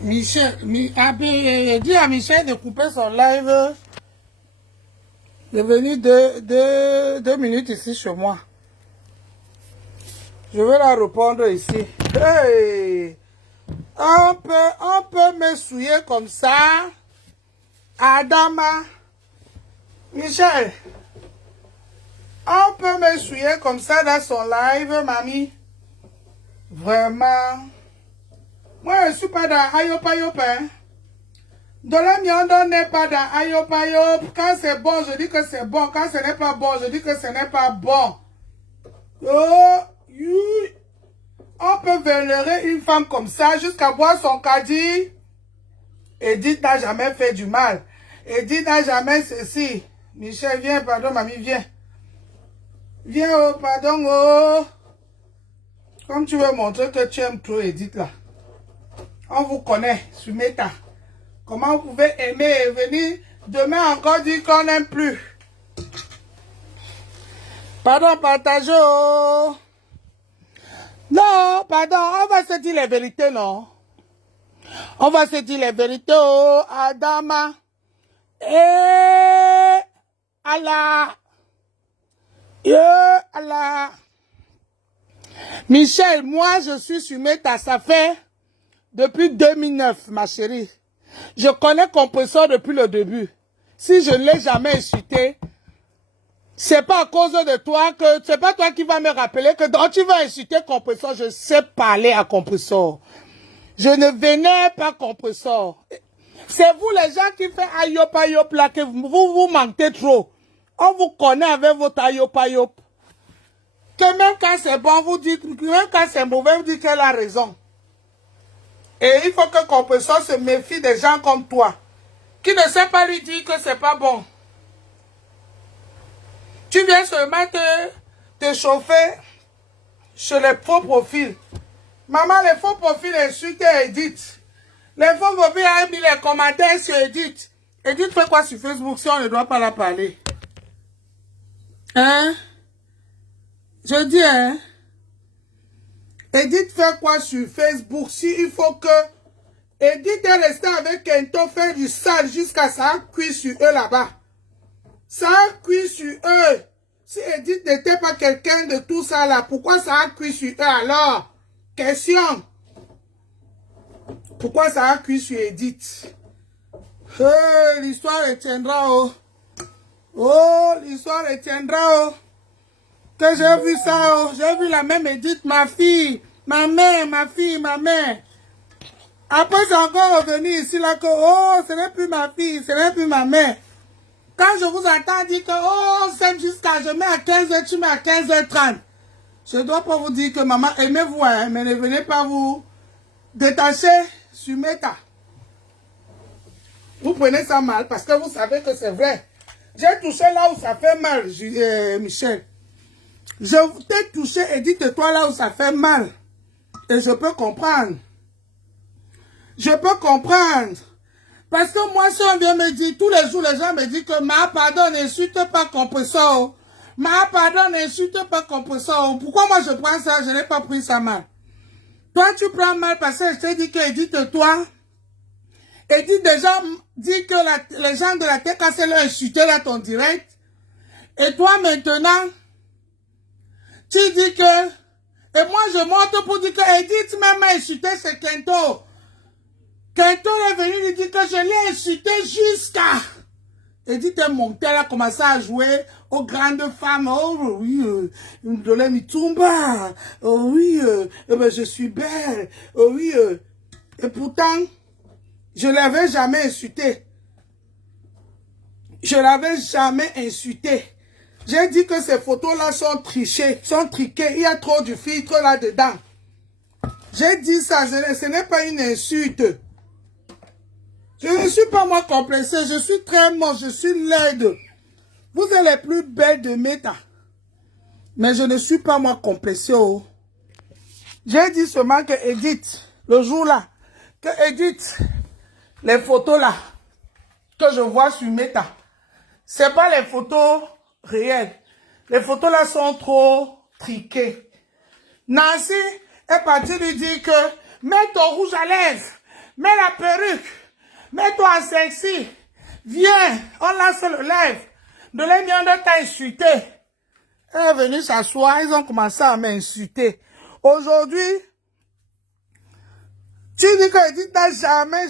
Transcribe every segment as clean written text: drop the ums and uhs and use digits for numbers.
Michel, dis à Michel de couper son live. Il est venu deux minutes ici chez moi. Je vais la répondre ici. Hey! On peut me souiller comme ça. Adama. Michel. On peut me souiller comme ça dans son live, mamie. Vraiment. Moi, je ne suis pas dans Ayop. Hein. Dans la miande, n'est pas dans Ayop. Quand c'est bon, je dis que c'est bon. Quand ce n'est pas bon, je dis que ce n'est pas bon. Oh, on peut vénérer une femme comme ça jusqu'à boire son caddie. Edith n'a jamais fait du mal. Edith n'a jamais ceci. Michel, viens, pardon, mamie, viens. Viens, oh, pardon, oh. Comme tu veux montrer que tu aimes trop Edith, là. On vous connaît, sur Meta. Comment vous pouvez aimer et venir demain encore dire qu'on n'aime plus. Pardon, partagez, oh. Non, pardon, on va se dire les vérités, non. On va se dire les vérités, oh, Adama. Et Allah. Allah. Michel, moi, je suis sur Meta, ça fait depuis 2009, ma chérie. Je connais Compresseur depuis le début. Si je ne l'ai jamais insulté, c'est pas à cause de toi que, c'est pas toi qui vas me rappeler que quand tu vas insulter Compresseur, je sais parler à Compresseur. Je ne vénère pas Compresseur. C'est vous les gens qui faites ayop là que vous mentez trop. On vous connaît avec votre ayop. Que même quand c'est bon, vous dites, même quand c'est mauvais, vous dites qu'elle a raison. Et il faut que Compresseur se méfie des gens comme toi, qui ne sait pas lui dire que c'est pas bon. Tu viens seulement te chauffer sur les faux profils. Maman, les faux profils insultent Edith. Les faux profils ont mis les commentaires sur Edith. Edith fait quoi sur Facebook si on ne doit pas la parler? Hein? Je dis, hein? Edith fait quoi sur Facebook si il faut que Edith est restée avec Kento faire du sale jusqu'à ça a cuit sur eux là-bas. Ça a cuit sur eux. Si Edith n'était pas quelqu'un de tout ça là, pourquoi ça a cuit sur eux alors? Question. Pourquoi ça a cuit sur Edith? L'histoire retiendra, oh. Oh, l'histoire retiendra, oh. Que j'ai vu ça, oh. J'ai vu la même Edith, ma fille, ma mère, ma fille, ma mère. Après, c'est encore revenu ici là que, oh, ce n'est plus ma fille, ce n'est plus ma mère. Quand je vous entends dire que, oh, on s'aime jusqu'à, je mets à 15h, tu mets à 15h30. Je ne dois pas vous dire que maman, aimez-vous, hein, mais ne venez pas vous détacher sur Meta. Vous prenez ça mal parce que vous savez que c'est vrai. J'ai touché là où ça fait mal, Michel. Je t'ai touché et dites-toi là où ça fait mal. Et je peux comprendre. Je peux comprendre. Parce que moi, si on vient me dire, tous les jours, les gens me disent que ma pardon, n'insulte pas Compresseur. Ma pardon, n'insulte pas Compresseur. Pourquoi moi je prends ça? Je n'ai pas pris ça mal. Toi, tu prends mal parce que je t'ai dit que Edith-toi. Edith déjà dit que les gens de la tête cassée l'ont insulté là ton direct. Et toi maintenant, tu dis que, et moi je monte pour dire que Edith même a insulté ce Kento. Kento est venu lui dire que je l'ai insulté jusqu'à. Edith est montée, elle a commencé à jouer aux grandes femmes. Oh oui, Ndolé Mitumba. Oh oui, ben, je suis belle. Oh oui, et pourtant, je ne l'avais jamais insulté. Je ne l'avais jamais insulté. J'ai dit que ces photos-là sont trichées, sont triquées. Il y a trop de filtres là-dedans. J'ai dit ça, ce n'est pas une insulte. Je ne suis pas moi complexée, je suis très moche, je suis laide. Vous êtes les plus belles de Meta. Mais je ne suis pas moi complexée. Oh. J'ai dit seulement que Edith, le jour là, que Edith, les photos là, que je vois sur Meta, c'est pas les photos réelles. Les photos là sont trop triquées. Nancy est partie lui dire que mets ton rouge à lèvres. Mets la perruque. Mets-toi sexy. Viens, on lance le live. De l'Indien t'a insulté. Elle est venue s'asseoir, ils ont commencé à m'insulter. Aujourd'hui, tu dis que Edith n'a jamais.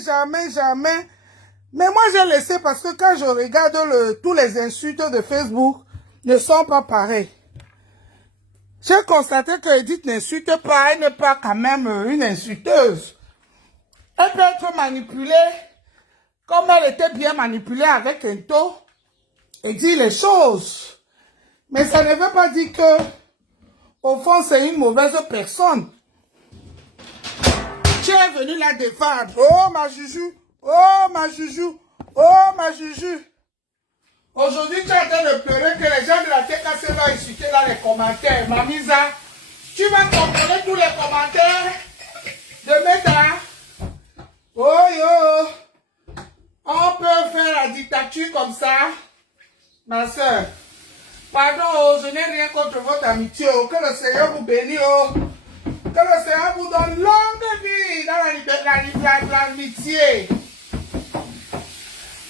Mais moi, j'ai laissé parce que quand je regarde tous les insultes de Facebook, ne sont pas pareils. J'ai constaté que Edith n'insulte pas, elle n'est pas quand même une insulteuse. Elle peut être manipulée, comme elle était bien manipulée avec Ento, et dire les choses. Mais ça ne veut pas dire que, au fond, c'est une mauvaise personne. Tu es venu la défendre. Oh, ma Juju. Oh, ma Juju. Oh, ma Juju. Aujourd'hui, tu es en train de pleurer que les gens de la TKC vont insulter dans les commentaires. Mamisa, tu vas contrôler tous les commentaires de Meta. Oh, yo. On peut faire la dictature comme ça. Ma soeur. Pardon, oh, je n'ai rien contre votre amitié. Oh, que le Seigneur vous bénisse. Oh. Que le Seigneur vous donne longue vie dans l'amitié.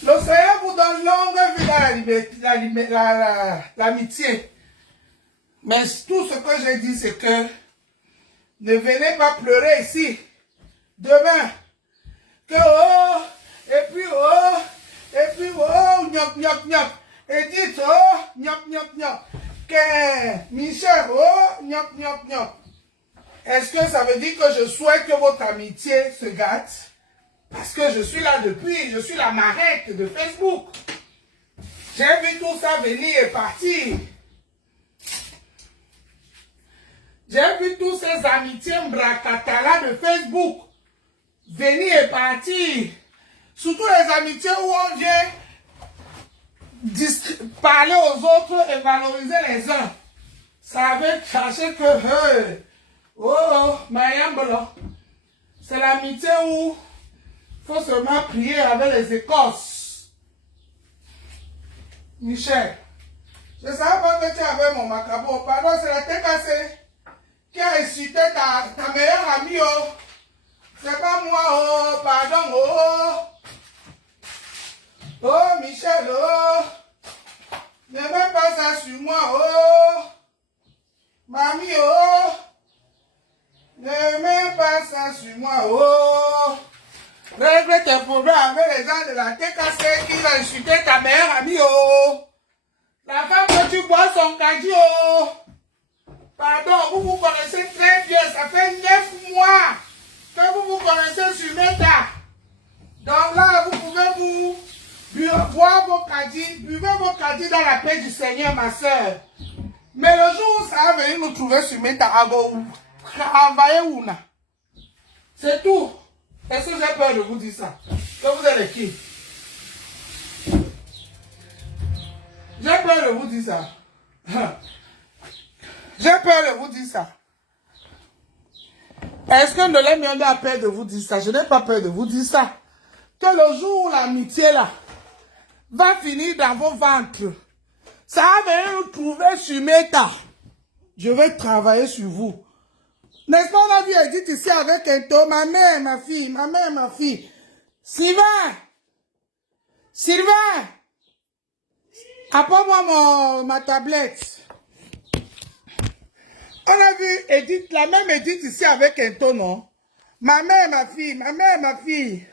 Le Seigneur vous donne longue vie dans l'amitié. Mais tout ce que j'ai dit, c'est que ne venez pas pleurer ici. Demain. Que oh, et puis oh, gnoc, gnoc, gnoc. Edith, oh, gnoc, gnoc, gnoc. Que Michel, oh, gnoc, gnoc, gnoc. Est-ce que ça veut dire que je souhaite que votre amitié se gâte? Parce que je suis là depuis, je suis la marraine de Facebook. J'ai vu tout ça venir et partir. J'ai vu tous ces amitiés mbracatala de Facebook venir et partir. Surtout les amitiés où on vient parler aux autres et valoriser les uns. Ça veut chercher que, oh, Mayambolo. C'est l'amitié où il faut seulement prier avec les écorces. Michel, je ne savais pas que tu avais mon macabre. Pardon, c'est la TKC qui a insulté ta meilleure amie. Oh. C'est pas moi, oh, pardon, oh. Oh, Michel, oh. Ne mets pas ça sur moi, oh. Mamie, oh. Ne mets pas ça sur moi, oh. Règle tes problèmes avec les gens de la TKC qui ont insulté ta meilleure amie, oh. La femme que tu bois son caddie, oh. Pardon, vous vous connaissez très bien, ça fait 9 mois que vous vous connaissez sur Meta. Donc là, vous pouvez boire vos caddies, buvez vos caddies dans la paix du Seigneur, ma soeur. Mais le jour où ça va venir nous trouver sur Meta, c'est tout. Est-ce que j'ai peur de vous dire ça? Que vous êtes qui? J'ai peur de vous dire ça. J'ai peur de vous dire ça. Est-ce que Ndolé Mionde a peur de vous dire ça? Je n'ai pas peur de vous dire ça. Que le jour où l'amitié là va finir dans vos ventres, ça va venir nous trouver sur Meta. Je vais travailler sur vous. N'est-ce pas, on a vu Edith ici avec un taux, ma mère, ma fille, ma mère, ma fille. Sylvain, apporte-moi ma tablette. On a vu Edith, la même Edith ici avec un taux, non? Ma mère, ma fille, ma mère, ma fille.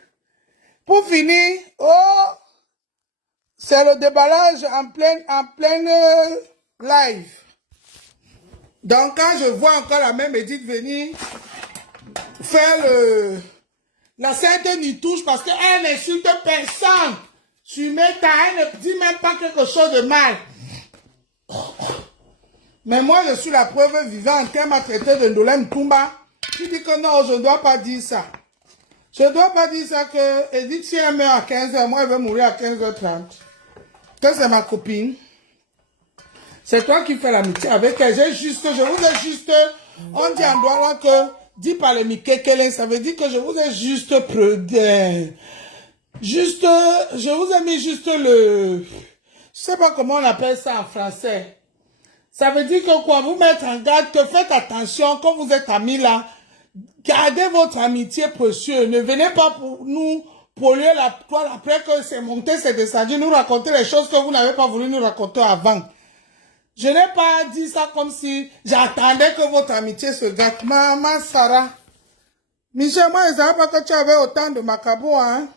Pour finir, oh, c'est le déballage en pleine live. Donc, quand je vois encore la même Edith venir faire la sainte n'y touche parce qu'elle n'insulte personne sur Meta, elle ne dit même pas quelque chose de mal. Mais moi, je suis la preuve vivante qu'elle m'a traité de Ndolé Mtumba. Je dis que non, je ne dois pas dire ça. Je ne dois pas dire ça que Edith, si elle meurt à 15h, moi, elle va mourir à 15h30. Que c'est ma copine. C'est toi qui fais l'amitié avec elle. Je vous ai juste, on dit en droit là que, dit par le Mikekelen, ça veut dire que je vous ai juste prudent. Juste, je vous ai mis juste je sais pas comment on appelle ça en français. Ça veut dire que quoi, vous mettre en garde, que faites attention, quand vous êtes amis là, Gardez votre amitié précieuse. Ne venez pas pour nous polluer la toile après que c'est monté, c'est descendu, nous raconter les choses que vous n'avez pas voulu nous raconter avant. Je n'ai pas dit ça comme si j'attendais que votre amitié se gâte. Maman Sarah. Michel, moi, je ne savais pas que tu avais autant de macabo, hein.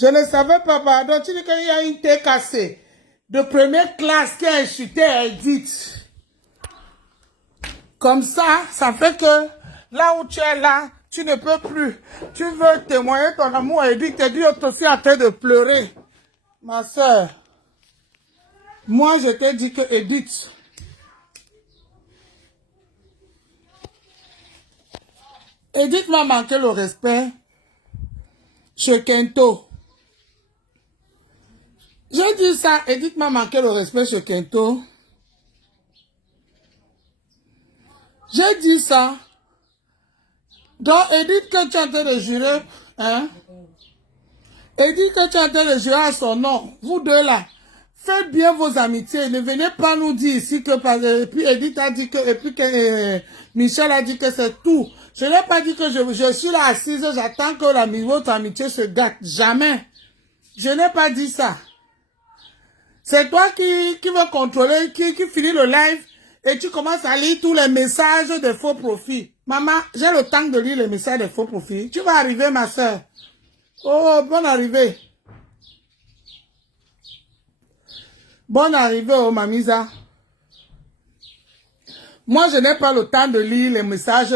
Je ne savais pas, pardon. Tu dis qu'il y a une tête cassée de première classe qui a insulté Edith. Comme ça fait que là où tu es là, tu ne peux plus. Tu veux témoigner ton amour à Edith, Edith est aussi en train de pleurer. Ma soeur, moi je t'ai dit que Edith, Edith m'a manqué le respect chez Kento. J'ai dit ça, Edith m'a manqué le respect chez Kento. J'ai dit ça. Donc, Edith, que tu es en train de jurer, hein? Edith, que tu es en train de jurer à son nom, vous deux là, faites bien vos amitiés. Ne venez pas nous dire ici que, et puis Edith a dit que, et puis que Michel a dit que c'est tout. Je n'ai pas dit que je suis là assise, j'attends que votre amitié se gâte. Jamais. Je n'ai pas dit ça. C'est toi qui veux contrôler, qui finit le live et tu commences à lire tous les messages de faux profils. Maman, j'ai le temps de lire les messages de faux profils. Tu vas arriver, ma soeur. Oh, bonne arrivée. Bonne arrivée, oh, mamisa. Moi, je n'ai pas le temps de lire les messages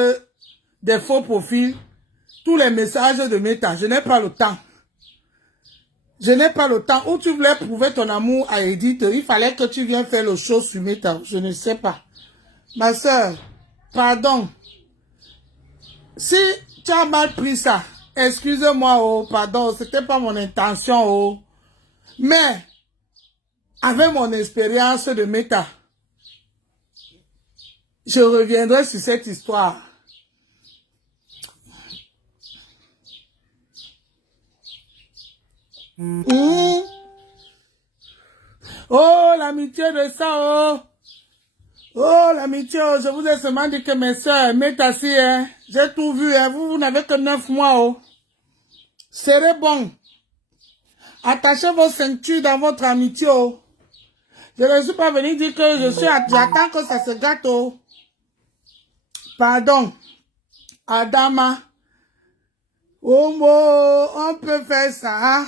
des faux profils, tous les messages de Meta. Je n'ai pas le temps. Je n'ai pas le temps. Où tu voulais prouver ton amour à Edith, il fallait que tu viennes faire le show sur Meta. Je ne sais pas. Ma soeur, pardon. Si tu as mal pris ça, excusez-moi, oh, pardon, c'était pas mon intention, oh. Mais, avec mon expérience de Meta, je reviendrai sur cette histoire. Oh, l'amitié de ça, oh. Oh, l'amitié, oh, je vous ai seulement dit que mes soeurs, Métassi, hein. J'ai tout vu, hein. Vous n'avez que 9 mois, oh. Serrez bon. Attachez vos ceintures dans votre amitié, oh. Je ne suis pas venu dire que j'attends que ça se gâte, oh. Pardon. Adama. Oh, on peut faire ça, hein.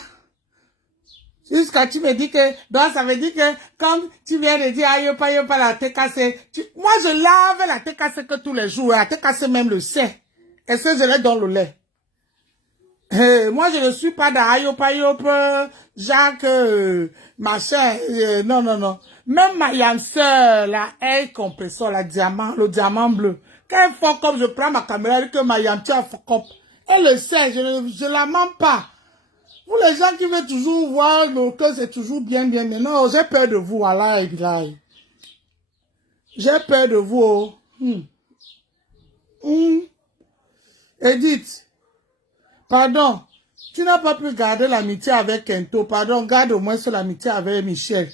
Jusqu'à tu me dis que, donc ça veut dire que, comme tu viens de dire, aïe, pas la tête cassée, moi je lave la tête cassée que tous les jours, la tête cassée même le sait. Est-ce que je l'ai dans le lait? Moi je ne suis pas dans aïe, Jacques, machin, non, non, non. Même ma yam sœur, la air compresseur, le diamant bleu. Quand elle fuck up, je prends ma caméra et que ma yam tient fuck up. Elle le sait, je la mens pas. Vous les gens qui veulent toujours voir que c'est toujours bien, mais non, j'ai peur de vous, Allah et Bilaï. J'ai peur de vous. Edith, pardon, tu n'as pas pu garder l'amitié avec Kento, pardon, garde au moins l'amitié avec Michel.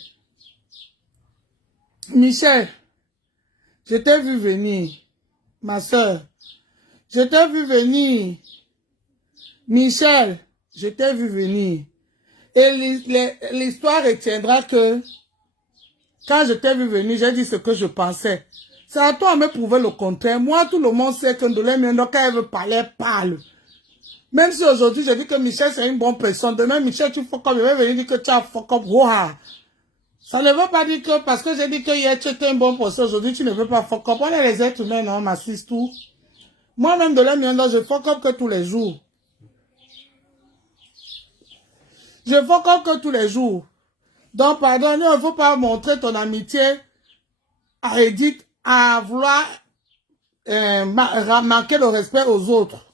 Michel, je t'ai vu venir, ma soeur. Je t'ai vu venir. Michel, je t'ai vu venir. Et l'histoire retiendra que quand je t'ai vu venir, j'ai dit ce que je pensais. C'est à toi de me prouver le contraire. Moi, tout le monde sait que Ndolé, quand elle veut parler, elle parle. Même si aujourd'hui, je dis que Michel, c'est une bonne personne. Demain, Michel, tu fuck up, il va venir dire que tu as fuck up. Wow. Ça ne veut pas dire que parce que j'ai dit que hier, tu étais une bonne personne, aujourd'hui, tu ne veux pas fuck up. On est les êtres humains, non, ma fille, tout. Moi-même, je fuck up que tous les jours. Je fuck up que tous les jours. Donc, pardon, il ne faut pas montrer ton amitié à Edith à vouloir manquer le respect aux autres.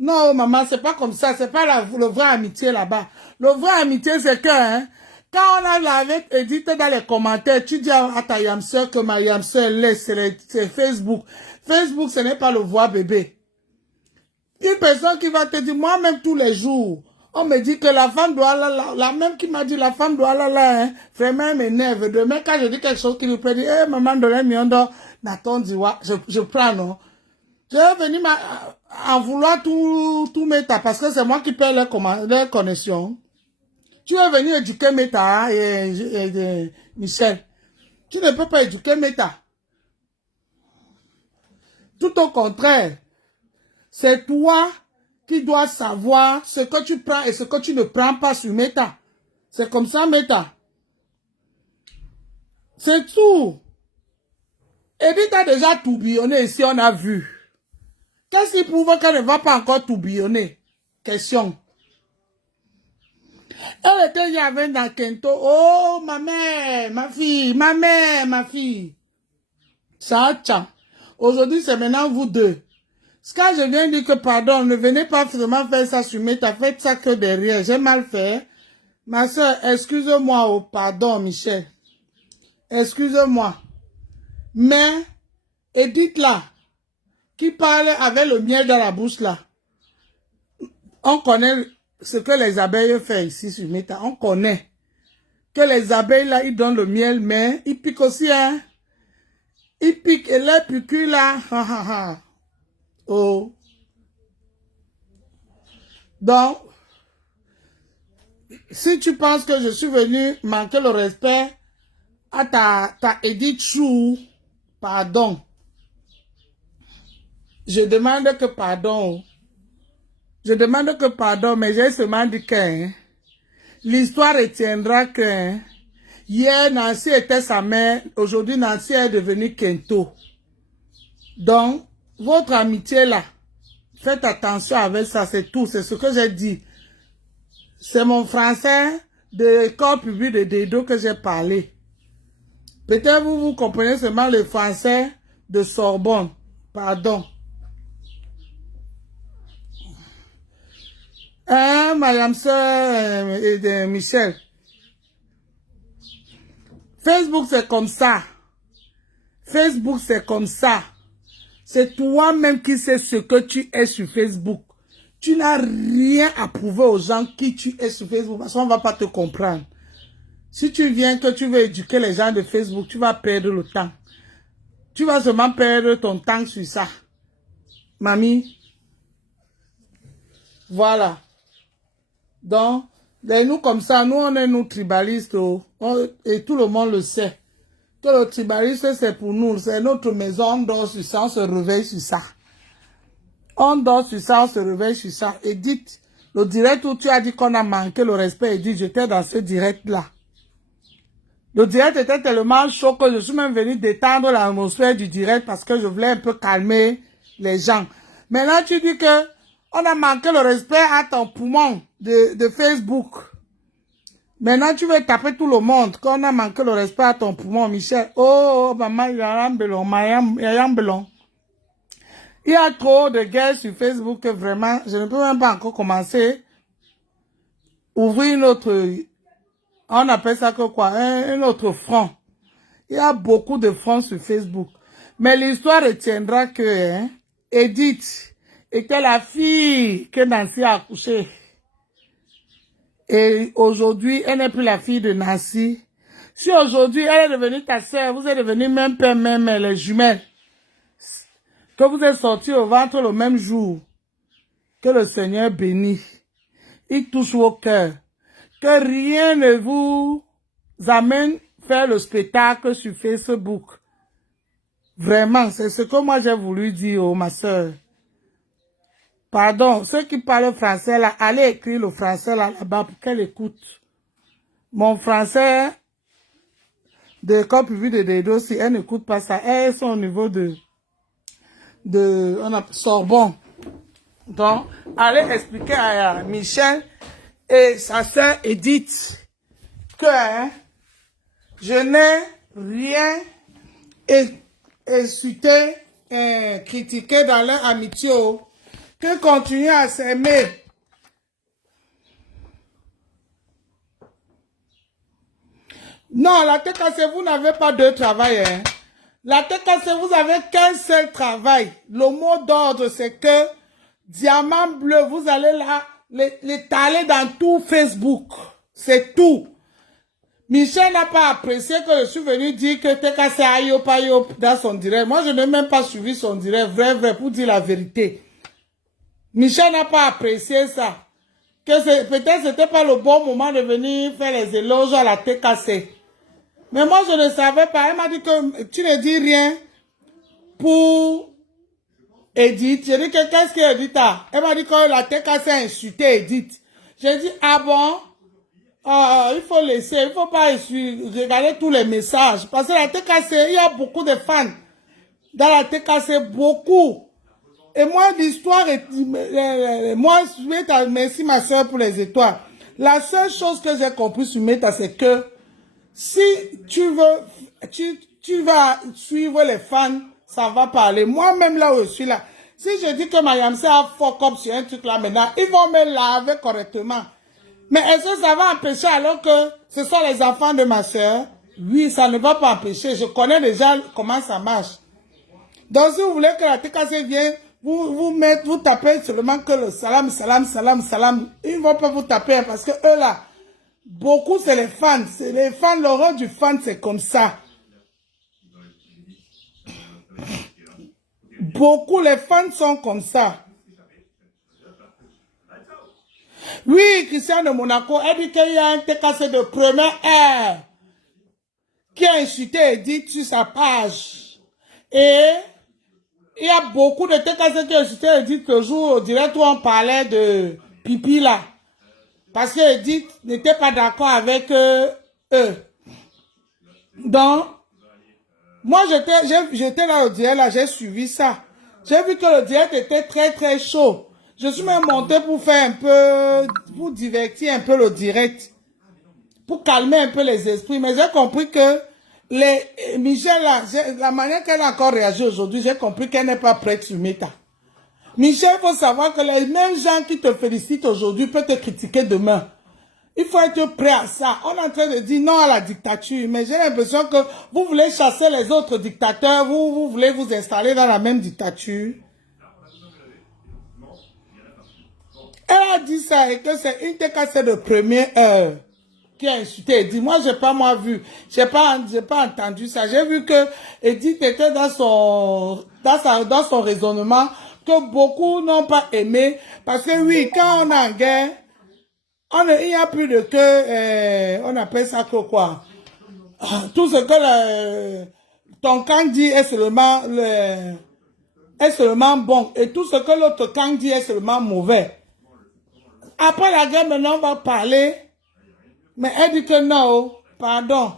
Non, maman, c'est pas comme ça. C'est pas le vrai amitié là-bas. Le vrai amitié, c'est que, hein, quand on a avec Edith dans les commentaires, tu dis à ta yamseur que ma yamseur laisse, c'est Facebook. Facebook, ce n'est pas le voir bébé. Une personne qui va te dire, moi-même tous les jours, on me dit que la femme doit la même qui m'a dit la femme doit hein, vraiment m'énerve. Demain, quand je dis quelque chose qui lui peut dire, maman, donne-moi un don, Nathan dit, ouais, je prends, non. Je vais venir en vouloir tout Meta parce que c'est moi qui paie les connexions. Tu veux venir éduquer Meta et Michel. Tu ne peux pas éduquer Meta. Tout au contraire. C'est toi qui dois savoir ce que tu prends et ce que tu ne prends pas sur Meta. C'est comme ça, Meta. C'est tout. Edith a déjà tourbillonné ici, on a vu. Qu'est-ce qui prouve qu'elle ne va pas encore tourbillonner? Question. Elle était hier avec dans Kento. Oh, ma mère, ma fille, ma mère, ma fille. Ça, tiens. Aujourd'hui, c'est maintenant vous deux. Ce que je viens de dire que, pardon, ne venez pas vraiment faire ça sur Meta, faites ça que derrière. J'ai mal fait. Ma soeur, excuse-moi, oh, pardon, Michel. Excuse-moi. Mais, Edith là, qui parle avec le miel dans la bouche là, on connaît ce que les abeilles font ici sur Meta. On connaît que les abeilles là, ils donnent le miel, mais ils piquent aussi, hein. Ils piquent et les piqûres là, oh. Donc, si tu penses que je suis venu manquer le respect à ta Edith Chou, pardon. Je demande que pardon. Je demande que pardon, mais j'ai seulement dit que hein, l'histoire retiendra que hein, hier Nancy était sa mère, aujourd'hui Nancy est devenue Kento. Donc, votre amitié là, faites attention avec ça, c'est tout, c'est ce que j'ai dit. C'est mon français de l'école publique de Dedo que j'ai parlé. Peut-être vous comprenez seulement le français de Sorbonne. Pardon. Hein, madame sœur Michel. Facebook, c'est comme ça. Facebook, c'est comme ça. C'est toi-même qui sais ce que tu es sur Facebook. Tu n'as rien à prouver aux gens qui tu es sur Facebook parce qu'on ne va pas te comprendre. Si tu viens que tu veux éduquer les gens de Facebook, tu vas perdre le temps. Tu vas seulement perdre ton temps sur ça. Mamie. Voilà. Donc, nous comme ça, nous on est nous tribalistes et tout le monde le sait. Que le tribaliste c'est pour nous, c'est notre maison, on dort sur ça, on se réveille sur ça. On dort sur ça, on se réveille sur ça. Et dites, le direct où tu as dit qu'on a manqué le respect, et dit, j'étais dans ce direct-là. Le direct était tellement chaud que je suis même venu détendre l'atmosphère du direct parce que je voulais un peu calmer les gens. Maintenant, tu dis que on a manqué le respect à ton poumon de Facebook. Maintenant, tu veux taper tout le monde qu'on a manqué le respect à ton poumon, Michel. Oh, maman, il y a un belon, il y a trop de guerres sur Facebook que vraiment, je ne peux même pas encore commencer. Ouvrir notre, on appelle ça que quoi, un autre front. Il y a beaucoup de fronts sur Facebook. Mais l'histoire retiendra que hein, Edith était la fille que Nancy a accouchée. Et aujourd'hui, elle n'est plus la fille de Nancy. Si aujourd'hui, elle est devenue ta sœur, vous êtes devenus même père, même les jumelles. Que vous êtes sortis au ventre le même jour. Que le Seigneur bénit. Il touche vos cœurs. Que rien ne vous amène faire le spectacle sur Facebook. Vraiment, c'est ce que moi j'ai voulu dire, oh, ma soeur. Pardon, ceux qui parlent français là, allez écrire le français là-bas pour qu'elle écoute. Mon français de l'école publique de Dedo, si elle n'écoute pas ça, elles sont au niveau de on a Sorbonne. Donc, allez expliquer à Michel et sa sœur Edith que hein, je n'ai rien insulté et critiqué dans leur amitié. Que continuer à s'aimer. Non, la tête cassée, vous n'avez pas deux travail. Hein. La tête cassée, vous avez qu'un seul travail. Le mot d'ordre, c'est que diamant bleu, vous allez là l'étaler dans tout Facebook. C'est tout. Michel n'a pas apprécié que je suis venu dire que TKC Ayop Ayop dans son direct. Moi, je n'ai même pas suivi son direct, vrai, pour dire la vérité. Michel n'a pas apprécié ça. Que peut-être c'était pas le bon moment de venir faire les éloges à la TKC. Mais moi, je ne savais pas. Elle m'a dit que tu ne dis rien pour Edith. J'ai dit que qu'est-ce qu'Edith a? Elle m'a dit que la TKC a insulté Edith. J'ai dit, ah bon? Il faut laisser, il faut pas regarder tous les messages. Parce que la TKC, il y a beaucoup de fans. Dans la TKC, beaucoup. Et moi, l'histoire est... moi, merci ma soeur pour les étoiles. La seule chose que j'ai compris sur Meta, c'est que si tu veux, tu vas suivre les fans, ça va parler. Moi-même, là où je suis là, si je dis que Mayamse a fuck up sur un truc là maintenant, ils vont me laver correctement. Mais est-ce que ça va empêcher alors que ce sont les enfants de ma soeur? Oui, ça ne va pas empêcher. Je connais déjà comment ça marche. Donc, si vous voulez que la TKC vienne, vous tapez seulement que le salam, salam, salam, salam. Ils ne vont pas vous taper parce que eux là, beaucoup c'est les fans. C'est les fans, le rôle du fan, c'est comme ça. Beaucoup, les fans sont comme ça. Oui, Christian de Monaco, elle dit qu'il y a un TKC de première heure qui a insulté Edith sur sa page. Et il y a beaucoup de TKC qui ont insulté Edith le jour au direct où on parlait de pipi là. Parce que Edith n'était pas d'accord avec eux. Donc, moi j'étais là au direct là, j'ai suivi ça. J'ai vu que le direct était très chaud. Je suis même monté pour faire un peu, pour divertir un peu le direct. Pour calmer un peu les esprits. Mais j'ai compris que Michel, la manière qu'elle a encore réagi aujourd'hui, j'ai compris qu'elle n'est pas prête sur Meta. Michel, il faut savoir que les mêmes gens qui te félicitent aujourd'hui peuvent te critiquer demain. Il faut être prêt à ça. On est en train de dire non à la dictature. Mais j'ai l'impression que vous voulez chasser les autres dictateurs. Vous voulez vous installer dans la même dictature. Elle a dit ça et que c'est une TKC de première heure qui a insulté Edith. Moi, j'ai pas vu. J'ai pas entendu ça. J'ai vu que Edith était dans son raisonnement que beaucoup n'ont pas aimé. Parce que oui, quand on est en guerre, il n'y a plus de que, on appelle ça que quoi? Tout ce que ton camp dit est seulement bon. Et tout ce que l'autre camp dit est seulement mauvais. Après la guerre, maintenant, on va parler. Mais elle dit que non, pardon.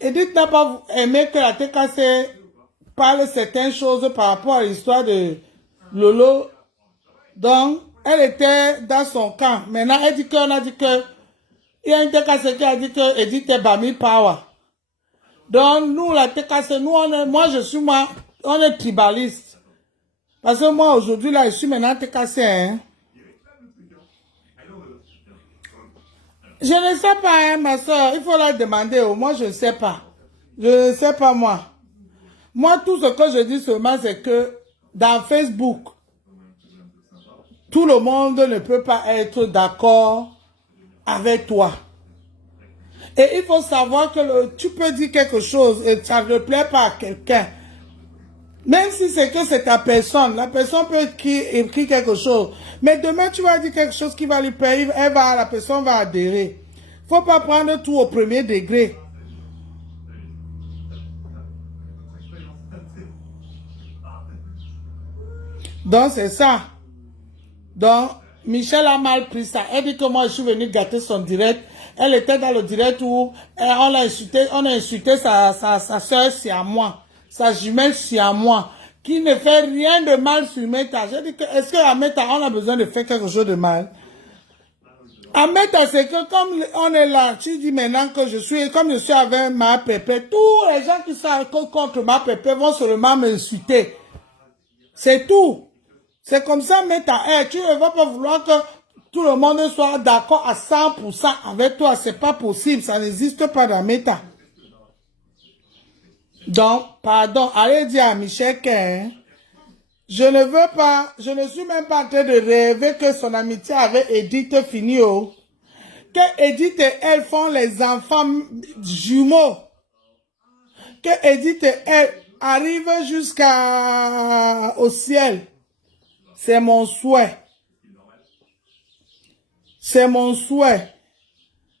Edith n'a pas aimé que la TKC parle certaines choses par rapport à l'histoire de Lolo. Donc, elle était dans son camp. Maintenant, elle dit qu'on a dit que il y a une TKC qui a dit que Edith est Bami Power. Donc, nous, la TKC, on est tribaliste. Parce que moi, aujourd'hui, là, je suis maintenant TKC, hein. Je ne sais pas, hein, ma soeur. Il faut la demander. Moi, je ne sais pas. Je ne sais pas, moi. Moi, tout ce que je dis seulement, c'est que dans Facebook, tout le monde ne peut pas être d'accord avec toi. Et il faut savoir que tu peux dire quelque chose et ça ne plaît pas à quelqu'un. Même si c'est que c'est ta personne, la personne peut écrire quelque chose. Mais demain, tu vas dire quelque chose qui va lui plaire, la personne va adhérer. Faut pas prendre tout au premier degré. Donc, c'est ça. Donc, Michel a mal pris ça. Elle dit que moi, je suis venu gâter son direct. Elle était dans le direct où on a insulté sa soeur siamois, sa jumelle siamois, qui ne fait rien de mal sur Meta. J'ai dit que, est-ce qu'à Meta, on a besoin de faire quelque chose de mal? À Meta, c'est que comme on est là, tu dis maintenant que je suis avec ma pépé, tous les gens qui sont contre ma pépé vont seulement m'insulter. C'est tout. C'est comme ça, Meta. Tu ne vas pas vouloir que tout le monde soit d'accord à 100% avec toi. C'est pas possible. Ça n'existe pas dans Meta. Donc, pardon, allez dire à Michel que je ne suis même pas en train de rêver que son amitié avec Edith finit. que Edith et elle font les enfants jumeaux, que Edith et elle arrivent jusqu'au ciel. C'est mon souhait. C'est mon souhait.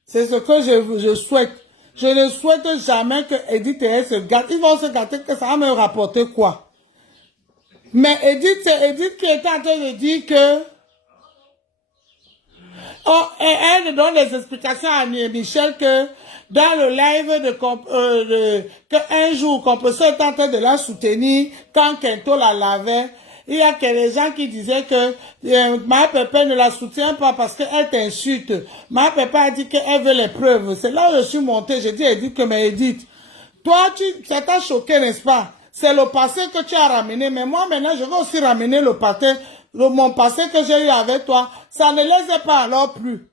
C'est ce que je souhaite. Je ne souhaite jamais que Edith et elle se gâtent. Ils vont se gâter, que ça va me rapporter quoi? Mais Edith, c'est Edith qui était en train de dire que et elle donne des explications à Michel que dans le live que un jour, Composseur est en train de la soutenir quand Kento la lavait. Il y a des gens qui disaient que ma pépé ne la soutient pas parce qu'elle t'insulte. Ma pépé a dit qu'elle veut les preuves. C'est là où je suis montée. J'ai dit Edith que mais Edith, toi ça t'a choqué, n'est-ce pas? C'est le passé que tu as ramené. Mais moi maintenant je veux aussi ramener le passé. Mon passé que j'ai eu avec toi, ça ne les est pas alors plus.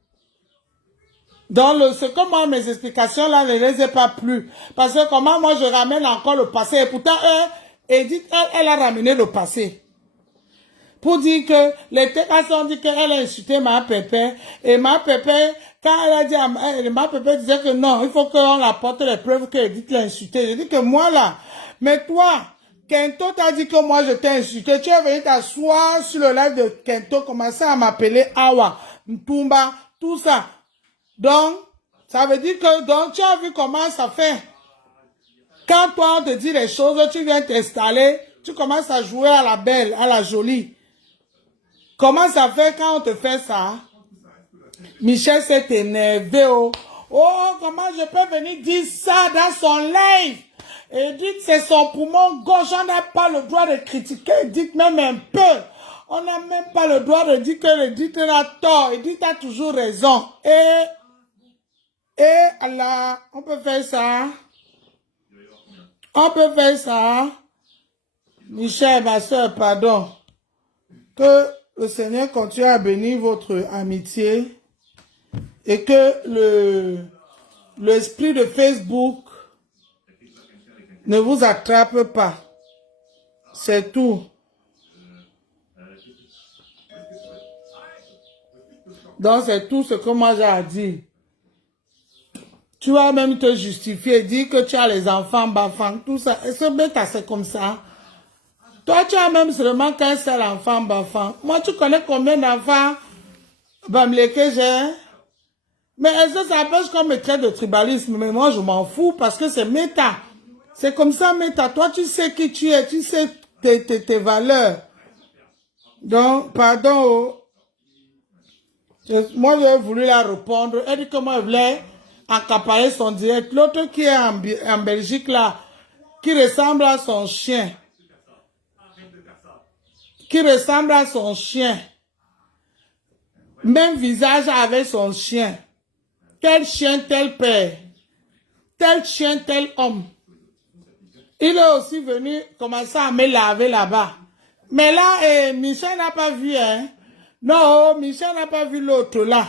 Donc, ce que moi, mes explications là ne les est pas plus. Parce que comment moi je ramène encore le passé. Et pourtant, Edith, elle a ramené le passé. Pour dire que les textes ont dit qu'elle a insulté ma pépé. Et ma pépé, quand elle a dit, ma pépé disait que non, il faut qu'on apporte les preuves que Edith l'a insulté. Je dis que moi là, mais toi, Kento t'a dit que moi je t'ai insulté. Tu es venu t'asseoir sur le live de Kento, commencer à m'appeler Awa, Mtumba, tout ça. Donc, ça veut dire que donc, tu as vu comment ça fait. Quand toi on te dit les choses, tu viens t'installer, tu commences à jouer à la belle, à la jolie. Comment ça fait quand on te fait ça? Michel s'est énervé. Oh, comment je peux venir dire ça dans son live? Edith, c'est son poumon gauche. On n'a pas le droit de critiquer Edith même un peu. On n'a même pas le droit de dire que Edith a tort. Edith a toujours raison. Et Allah, on peut faire ça. On peut faire ça. Michel, ma soeur, pardon. Que le Seigneur continue à bénir votre amitié. Et que l'esprit de Facebook ne vous attrape pas. C'est tout. Donc, c'est tout ce que moi j'ai à dire. Tu vas même te justifier, dire que tu as les enfants, bafang, tout ça. Et ce bêta, c'est comme ça. Toi, tu as même seulement qu'un seul enfant, bafang. Moi, tu connais combien d'enfants, que j'ai? Mais est-ce que ça empêche qu'on me traite de tribalisme? Mais moi, je m'en fous parce que c'est méta. C'est comme ça, méta. Toi, tu sais qui tu es, tu sais tes valeurs. Donc, pardon. Moi, j'ai voulu la répondre. Elle dit que moi, elle voulait accaparer son direct. L'autre qui est en Belgique, là, qui ressemble à son chien. Qui ressemble à son chien. Même visage avec son chien. Tel chien, tel père. Tel chien, tel homme. Il est aussi venu commencer à me laver là-bas. Mais là, Michel n'a pas vu, hein. Non, Michel n'a pas vu l'autre là.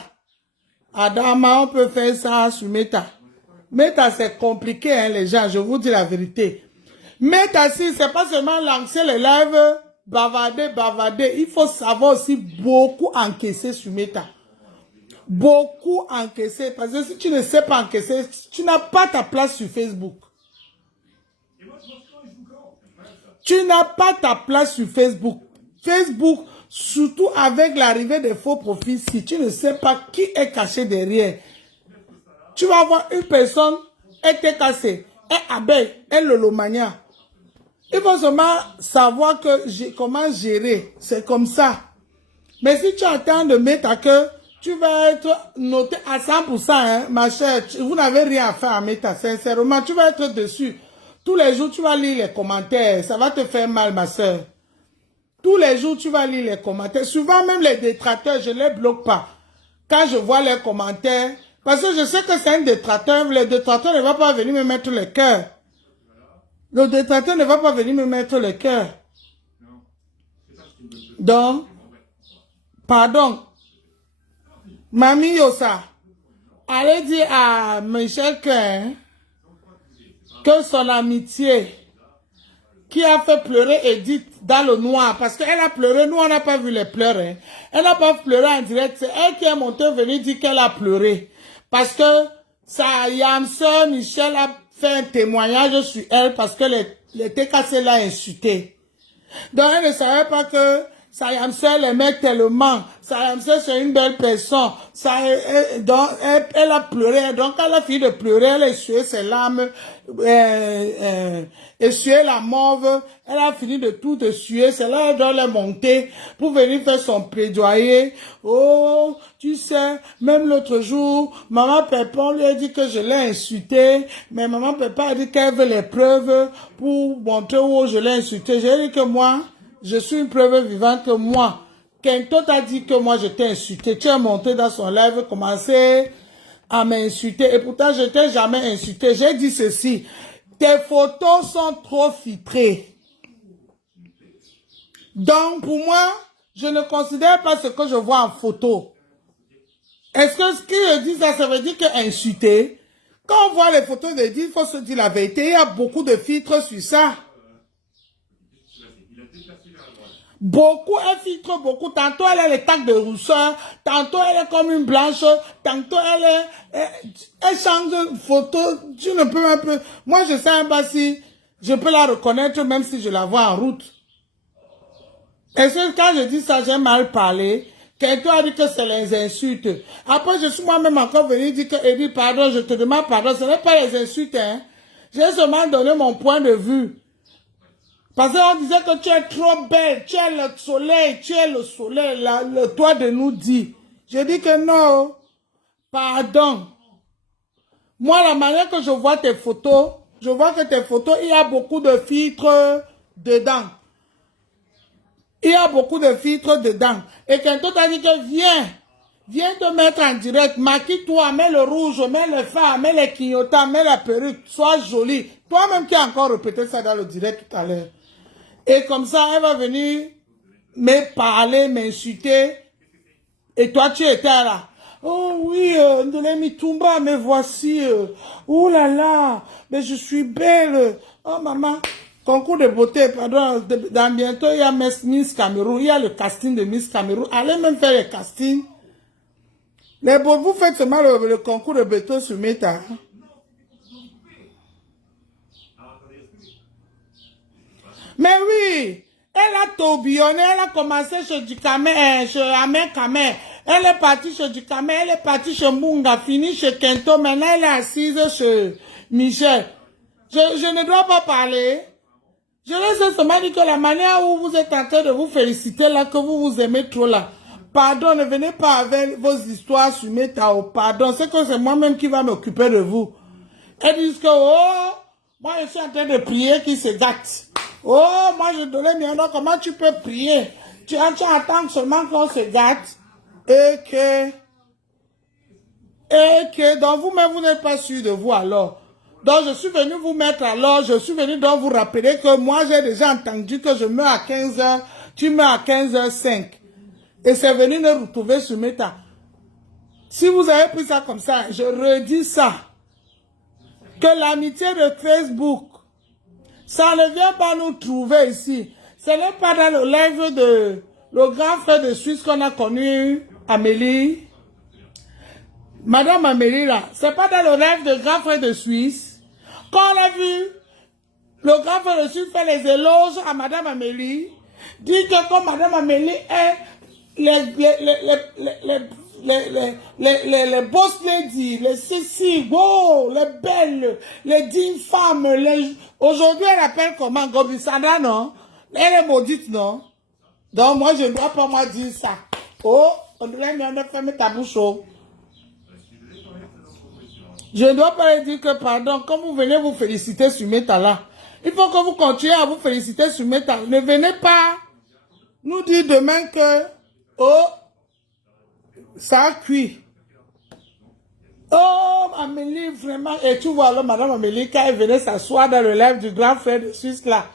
Adama, on peut faire ça sur Meta. Meta, c'est compliqué, hein, les gens, je vous dis la vérité. Meta, si, c'est pas seulement lancer les lives, bavarder. Il faut savoir aussi beaucoup encaisser sur Meta. Beaucoup encaisser. Parce que si tu ne sais pas encaisser, tu n'as pas ta place sur Facebook. Tu n'as pas ta place sur Facebook. Facebook, surtout avec l'arrivée des faux profils, si tu ne sais pas qui est caché derrière, tu vas voir une personne, elle t'est cassée, elle abeille, elle lolomania. Il faut seulement savoir comment gérer. C'est comme ça. Mais si tu attends de mettre à que tu vas être noté à 100%, hein, ma chère, vous n'avez rien à faire à mettre, sincèrement, tu vas être dessus. Tous les jours, tu vas lire les commentaires. Ça va te faire mal, ma soeur. Tous les jours, tu vas lire les commentaires. Souvent, même les détracteurs, je ne les bloque pas. Quand je vois les commentaires, parce que je sais que c'est un détracteur. Le détracteur ne va pas venir me mettre le cœur. Le détracteur ne va pas venir me mettre le cœur. Donc, pardon. Mamie Yosa, allez dire à Michel que son amitié qui a fait pleurer Edith dans le noir, parce qu'elle a pleuré, nous on n'a pas vu les pleurs, hein. Elle n'a pas pleuré en direct, c'est elle qui est montée venir dire qu'elle a pleuré. Parce que sa Yamse Michel a fait un témoignage sur elle parce que les TKC l'a insulté. Donc elle ne savait pas que sa Yamse l'aimait tellement. Sa Yamse c'est une belle personne. Donc elle a pleuré. Donc elle a fini de pleurer, elle a essuyé ses larmes, essuyé la mauve. Elle a fini de tout essuyer. C'est là qu'elle doit monter pour venir faire son plaidoyer. Oh, tu sais, même l'autre jour, maman Pépon lui a dit que je l'ai insulté. Mais maman Pépon a dit qu'elle veut les preuves pour montrer où je l'ai insulté. J'ai dit que moi, je suis une preuve vivante que moi, Kento t'a dit que moi je t'ai insulté. Tu es monté dans son live, commencé à m'insulter. Et pourtant, je t'ai jamais insulté. J'ai dit ceci. Tes photos sont trop filtrées. Donc, pour moi, je ne considère pas ce que je vois en photo. Est-ce que ce qu'il dit ça veut dire que insulter? Quand on voit les photos de dit, il faut se dire la vérité. Il y a beaucoup de filtres sur ça. Beaucoup, elle filtre beaucoup. Tantôt, elle a les tacs de rousseur. Tantôt, elle est comme une blanche. Tantôt, elle change de photo. Tu ne peux même pas. Moi, je sais même pas si je peux la reconnaître, même si je la vois en route. Est-ce que quand je dis ça, j'ai mal parlé? Quelqu'un a dit que c'est les insultes. Après, je suis moi-même encore venu dire que, Edith, pardon, je te demande pardon. Ce n'est pas les insultes, hein. J'ai seulement donné mon point de vue. Parce qu'on disait que tu es trop belle, tu es le soleil, le toit de nous dit. Je dis que non, pardon. Moi, la manière que je vois tes photos, je vois que tes photos, il y a beaucoup de filtres dedans. Il y a beaucoup de filtres dedans. Et quelqu'un t'a dit que viens te mettre en direct, maquille-toi, mets le rouge, mets le fard, mets les clignotants, mets la perruque, sois jolie. Toi-même qui as encore répété ça dans le direct tout à l'heure. Et comme ça, elle va venir me parler, m'insulter. Et toi, tu étais là. Oh oui, Ndolemi Toumba, me voici. Oh là là, mais je suis belle. Oh maman, concours de beauté, pardon. Dans bientôt, il y a Miss Cameroun. Il y a le casting de Miss Cameroun. Allez même faire le casting. Mais bon, vous faites seulement le concours de beauté sur Meta. Mais oui, elle a tourbillonné, elle a commencé chez Dukame, chez Ahmed Kamer. Elle est partie chez Dukame, elle est partie chez Munga, fini chez Kento, maintenant elle est assise chez Michel. Je ne dois pas parler. Je laisse seulement dire que la manière où vous êtes en train de vous féliciter là, que vous vous aimez trop là. Pardon, ne venez pas avec vos histoires sur Metao. Pardon, c'est que c'est moi-même qui va m'occuper de vous. Elle dit que, oh, moi je suis en train de prier qu'il se gâte. Oh, moi je donnais mes noms, comment tu peux prier? Tu attends seulement qu'on se gâte et que, donc vous-même vous n'êtes pas sûr de vous alors. Donc je suis venu vous mettre alors, je suis venu donc vous rappeler que moi j'ai déjà entendu que je meurs à 15h, tu meurs à 15h05. Et c'est venu nous retrouver sur Meta. Si vous avez pris ça comme ça, je redis ça. Que l'amitié de Facebook, ça ne vient pas nous trouver ici. Ce n'est pas dans le live de le grand frère de Suisse qu'on a connu, Amélie. Madame Amélie là, c'est pas dans le live de grand frère de Suisse qu'on a vu le grand frère de Suisse faire les éloges à Madame Amélie. Dit que comme Madame Amélie est les boss ladies, les ceci, wow, les belles, les dignes femmes, aujourd'hui elle appelle comment Gobisada, non? Elle est maudite, non? Donc moi je ne dois pas moi dire ça. Oh, on devrait me fermer ta bouche. Je ne dois pas dire que pardon, quand vous venez vous féliciter sur Meta là, il faut que vous continuez à vous féliciter sur Meta. Ne venez pas nous dire demain que oh, ça a cuit. Oh, Amélie, vraiment. Et tu vois, là, Madame Amélie, quand elle venait s'asseoir dans le live du grand frère de Suisse, là.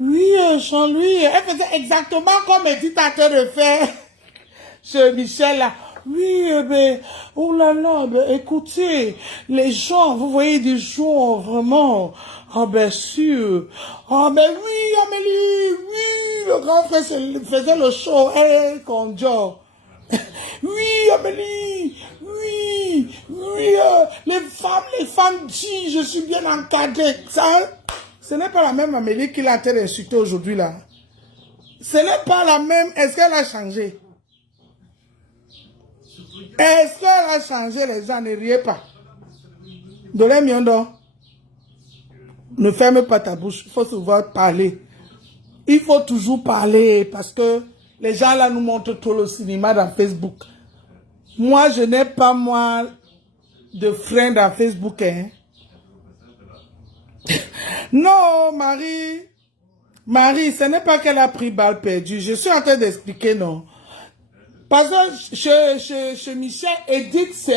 Oui, Jean-Louis, elle faisait exactement comme Edith a train de faire chez Michel, là. Oui, ben, oh là là, ben, écoutez, les gens, vous voyez des gens, vraiment, ah ben sûr, ah ben oui, Amélie, oui, le grand frère faisait le show, elle, Conjo. oui, Amélie, oui, oui, les femmes disent, je suis bien encadrée. Ça, ce n'est pas la même Amélie qui l'a en train d'insulter aujourd'hui là. Ce n'est pas la même, est-ce qu'elle a changé? Est-ce qu'elle a changé? Les gens ne riez pas. Dolé Miondo, ne ferme pas ta bouche, il faut souvent parler. Il faut toujours parler parce que les gens là nous montrent trop le cinéma dans Facebook. Moi, je n'ai pas moi de frein dans Facebook. Hein. Non, Marie, ce n'est pas qu'elle a pris balle perdue. Je suis en train d'expliquer, non. Parce que chez Michel, Edith,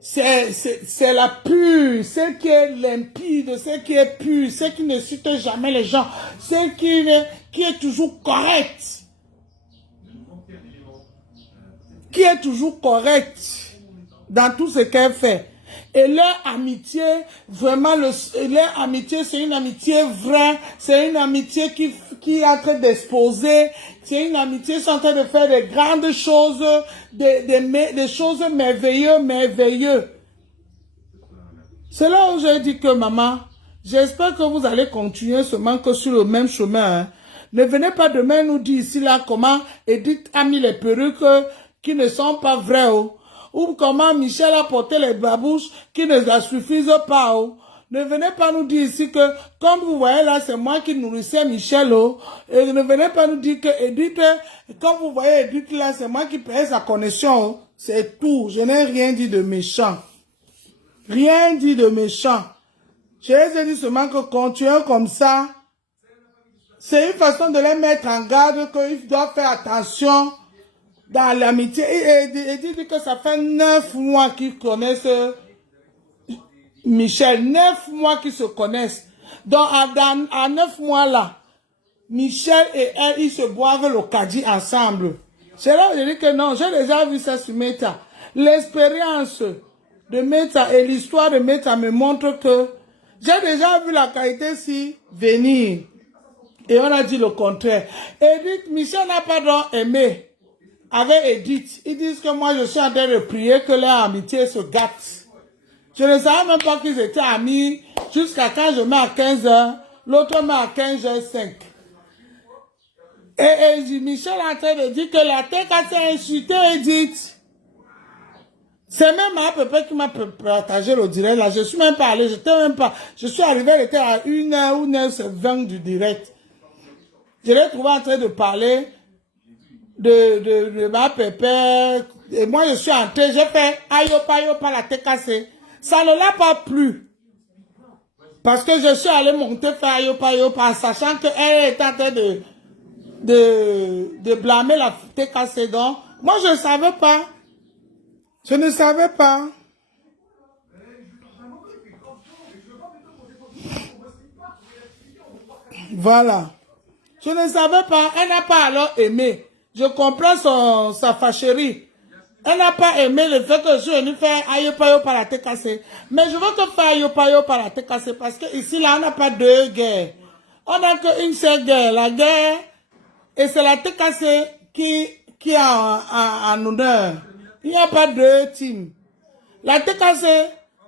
c'est la pure, celle qui est limpide, celle qui est pure, celle qui ne cite jamais les gens, celle qui est toujours correcte. Qui est toujours correcte dans tout ce qu'elle fait. Et leur amitié, vraiment, leur amitié, c'est une amitié vraie, c'est une amitié qui est en train d'exposer, c'est une amitié qui est en train de faire des grandes choses, des choses merveilleuses. C'est là où j'ai dit que, maman, j'espère que vous allez continuer seulement que sur le même chemin. Hein. Ne venez pas demain nous dire ici, là, comment Edith a mis les perruques qui ne sont pas vraies. Oh. Ou comment Michel a porté les babouches qui ne la suffisent pas. Oh. Ne venez pas nous dire ici que, comme vous voyez là, c'est moi qui nourrissais Michel. Oh. Et ne venez pas nous dire que Edith, comme vous voyez Edith là, c'est moi qui paye sa connexion. Oh. C'est tout. Je n'ai rien dit de méchant. Rien dit de méchant. Je les ai dit seulement que continuer comme ça, c'est une façon de les mettre en garde qu'ils doivent faire attention dans l'amitié. Et dit que ça fait 9 mois qu'ils connaissent Michel. 9 mois qu'ils se connaissent. Donc, à 9 mois là, Michel et elle, ils se boivent le caddie ensemble. C'est là où je dis que non, j'ai déjà vu ça sur Meta. L'expérience de Meta et l'histoire de Meta me montre que j'ai déjà vu la qualité si venir. Et on a dit le contraire. Edith, Michel n'a pas donc aimé. Avec Edith, ils disent que moi je suis en train de prier que leur amitié se gâte. Je ne savais même pas qu'ils étaient amis jusqu'à quand je mets à 15h, l'autre met à 15h05. Et Michel est en train de dire que la tête a insulté Edith. C'est même à peu près qui m'a partagé le direct là. Je suis même pas allé, j'étais même pas. Je suis arrivé, elle était à 1h ou 1h20 du direct. Je l'ai trouvé en train de parler de ma pépère. Et moi, je suis entré, j'ai fait ayopa, la tête cassée. Ça ne l'a pas plu. Parce que je suis allé monter faire ayopa, sachant qu'elle est en train de blâmer la tête cassée. Donc, moi, je ne savais pas. Je ne savais pas. Voilà. Je ne savais pas. Elle n'a pas alors aimé. Je comprends sa fâcherie. Elle n'a pas aimé le fait que je suis venu faire ayopayo par la tête cassée. Mais je veux que faire ayopayo par la tête cassée parce que ici, là, on n'a pas deux guerres. On n'a qu'une seule guerre. La guerre, et c'est la tête cassée qui est en honneur. Il n'y a pas deux teams. La tête cassée,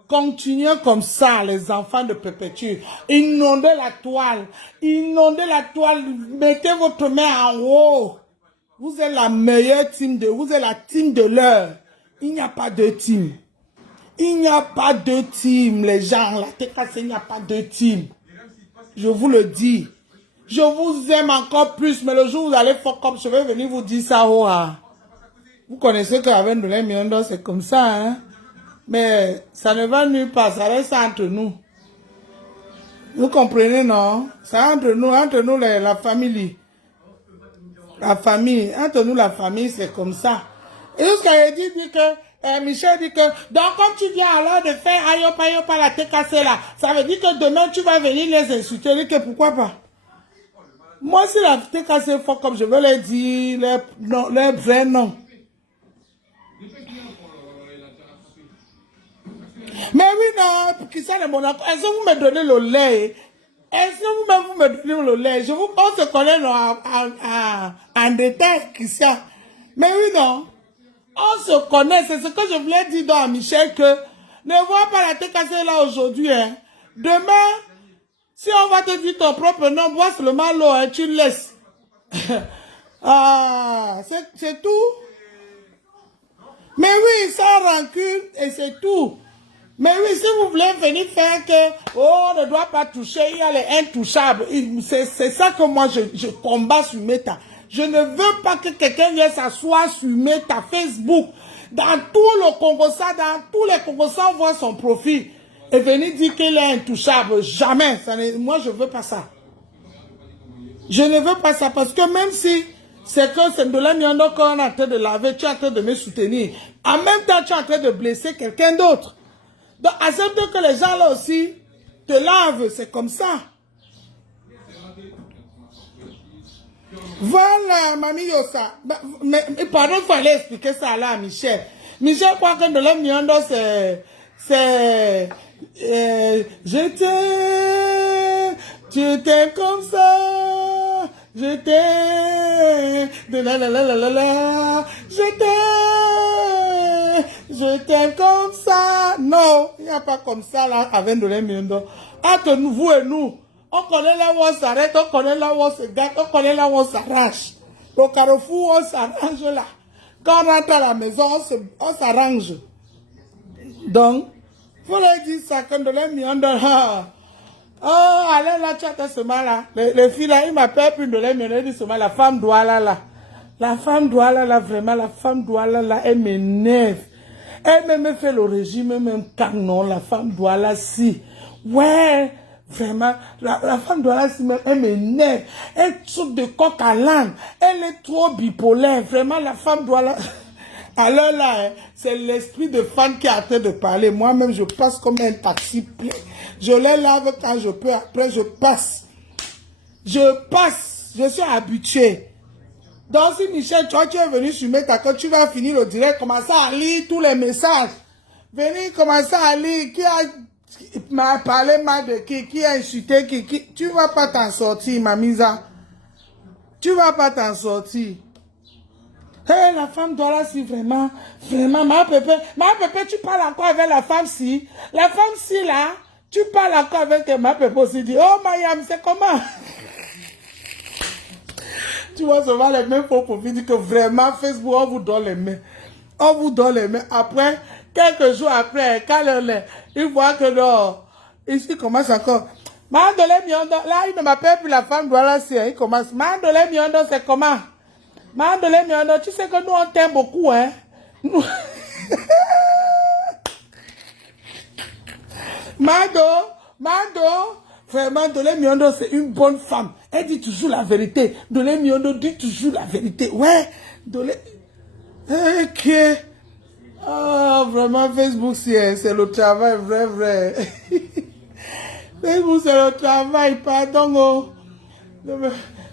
continuez comme ça, les enfants de Perpétue. Inondez la toile. Inondez la toile. Mettez votre main en haut. Vous êtes la meilleure team vous êtes la team de l'heure. Il n'y a pas de team. Il n'y a pas de team, les gens. La tête cassée, il n'y a pas de team. Je vous le dis. Je vous aime encore plus, mais le jour où vous allez fuck up, je vais venir vous dire ça. Oh, ah. Vous connaissez qu'avec Ndolé Miondo, c'est comme ça, hein. Mais ça ne va nulle part, ça reste entre nous. Vous comprenez, non? C'est entre nous la famille. La famille, entre nous la famille, c'est comme ça. Et jusqu'à dit que, Michel dit que, donc comme tu viens alors de faire ayopa la tête cassée là, ça veut dire que demain tu vas venir les insulter, dit que pourquoi pas? Moi si la tête cassée faut comme je veux leur dire, leur vrai nom. Mais oui, non, qui ça le Monaco, est-ce que vous me donnez le lait? Est-ce que vous me donnez le lait? On se connaît en détail, qui ça. Mais oui, non. On se connaît, c'est ce que je voulais dire dans Michel, que ne vois pas la tête cassée là aujourd'hui. Hein. Demain, si on va te dire ton propre nom, bois seulement l'eau, hein, tu le laisses. Ah, c'est tout. Mais oui, sans rancune, et c'est tout. Mais oui, si vous voulez venir faire que, oh, on ne doit pas toucher, il y a les intouchables. C'est ça que moi, je combats sur Meta. Je ne veux pas que quelqu'un vienne s'asseoir sur Meta, Facebook. Dans tout le Congo, dans tous les Congos, on voit son profil. Et venir dire qu'il est intouchable. Jamais. Moi, je ne veux pas ça. Je ne veux pas ça parce que même si c'est que c'est de la miando qu'on est en train de laver, tu es en train de me soutenir. En même temps, tu es en train de blesser quelqu'un d'autre. Donc, accepte que les gens là aussi te lavent, c'est comme ça. Voilà, mamie Yosa. Mais pardon, il fallait expliquer ça là à Michel. Michel croit que de l'homme miando, c'est je t'aime, tu t'aimes comme ça, je t'aime, je t'aime comme ça. Non, il n'y a pas comme ça là avec de l'homme miando. Entre vous et nous, on connaît là où on s'arrête, on connaît là où on se gâte, on connaît là où on s'arrache. Au carrefour, on s'arrange là. Quand on rentre à la maison, on s'arrange. Donc, il faut leur dire ça, quand de l'aime miando. Oh, allez là, tu as ce mal là. Les filles là, ils m'appellent plus de l'aime miando, ils disent ce mal, la femme Douala là. La femme Douala là, vraiment, la femme Douala là, elle m'énerve. Elle me fait le régime, même quand non, la femme Douala si. Ouais. Vraiment, la femme doit elle m'énerve. Elle saute de coq à l'âne. Elle est trop bipolaire. Vraiment, la femme doit la... Alors là, hein, c'est l'esprit de fan qui est en train de parler. Moi-même, je passe comme un taxi plein. Je les lave quand je peux. Après, je passe. Je passe. Je suis habitué. Donc, si Michel, toi, tu es venu sur Meta, quand tu vas finir le direct, commencer à lire tous les messages. Venir commencer à lire qui a... m'a parlé mal de qui a insulté qui. Tu vas pas t'en sortir, Mamisa. Tu vas pas t'en sortir. Hey, la femme doit là, si vraiment, ma pépé, tu parles encore avec la femme si. La femme si là, tu parles encore avec ma pépé aussi. Dit, oh, Mayam, c'est comment? Tu vois souvent les mêmes faux profils dire que vraiment, Facebook, on vous donne les mains. On vous donne les mains. Après, quelques jours après, quand il voit que non, ici commence encore. Mandolé Miondo, là, il ne m'appelle plus la femme, voilà, il commence. Mandolé Miondo, c'est comment? Mandolé Miondo, tu sais que nous, on t'aime beaucoup, hein? Nous... Mando, vraiment, Dolé Miondo, c'est une bonne femme. Elle dit toujours la vérité. Dolé Miondo dit toujours la vérité. Ouais, Dolé... Ok. Oh, vraiment, Facebook, c'est le travail, vrai. Facebook, c'est le travail, pardon. Oh.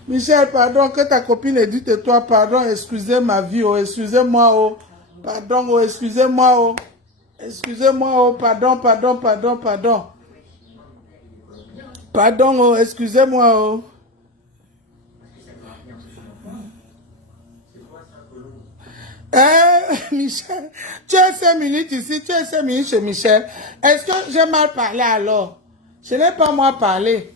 Michel, pardon, que ta copine ait dit de toi, pardon, excusez ma vie, oh, excusez-moi, oh. Pardon, oh, excusez-moi, oh. Excusez-moi, oh, pardon. Pardon, oh, excusez-moi, oh. Michel, tu as 5 minutes ici, tu as 5 minutes chez Michel. Est-ce que j'ai mal parlé alors? Je n'ai pas moi parlé.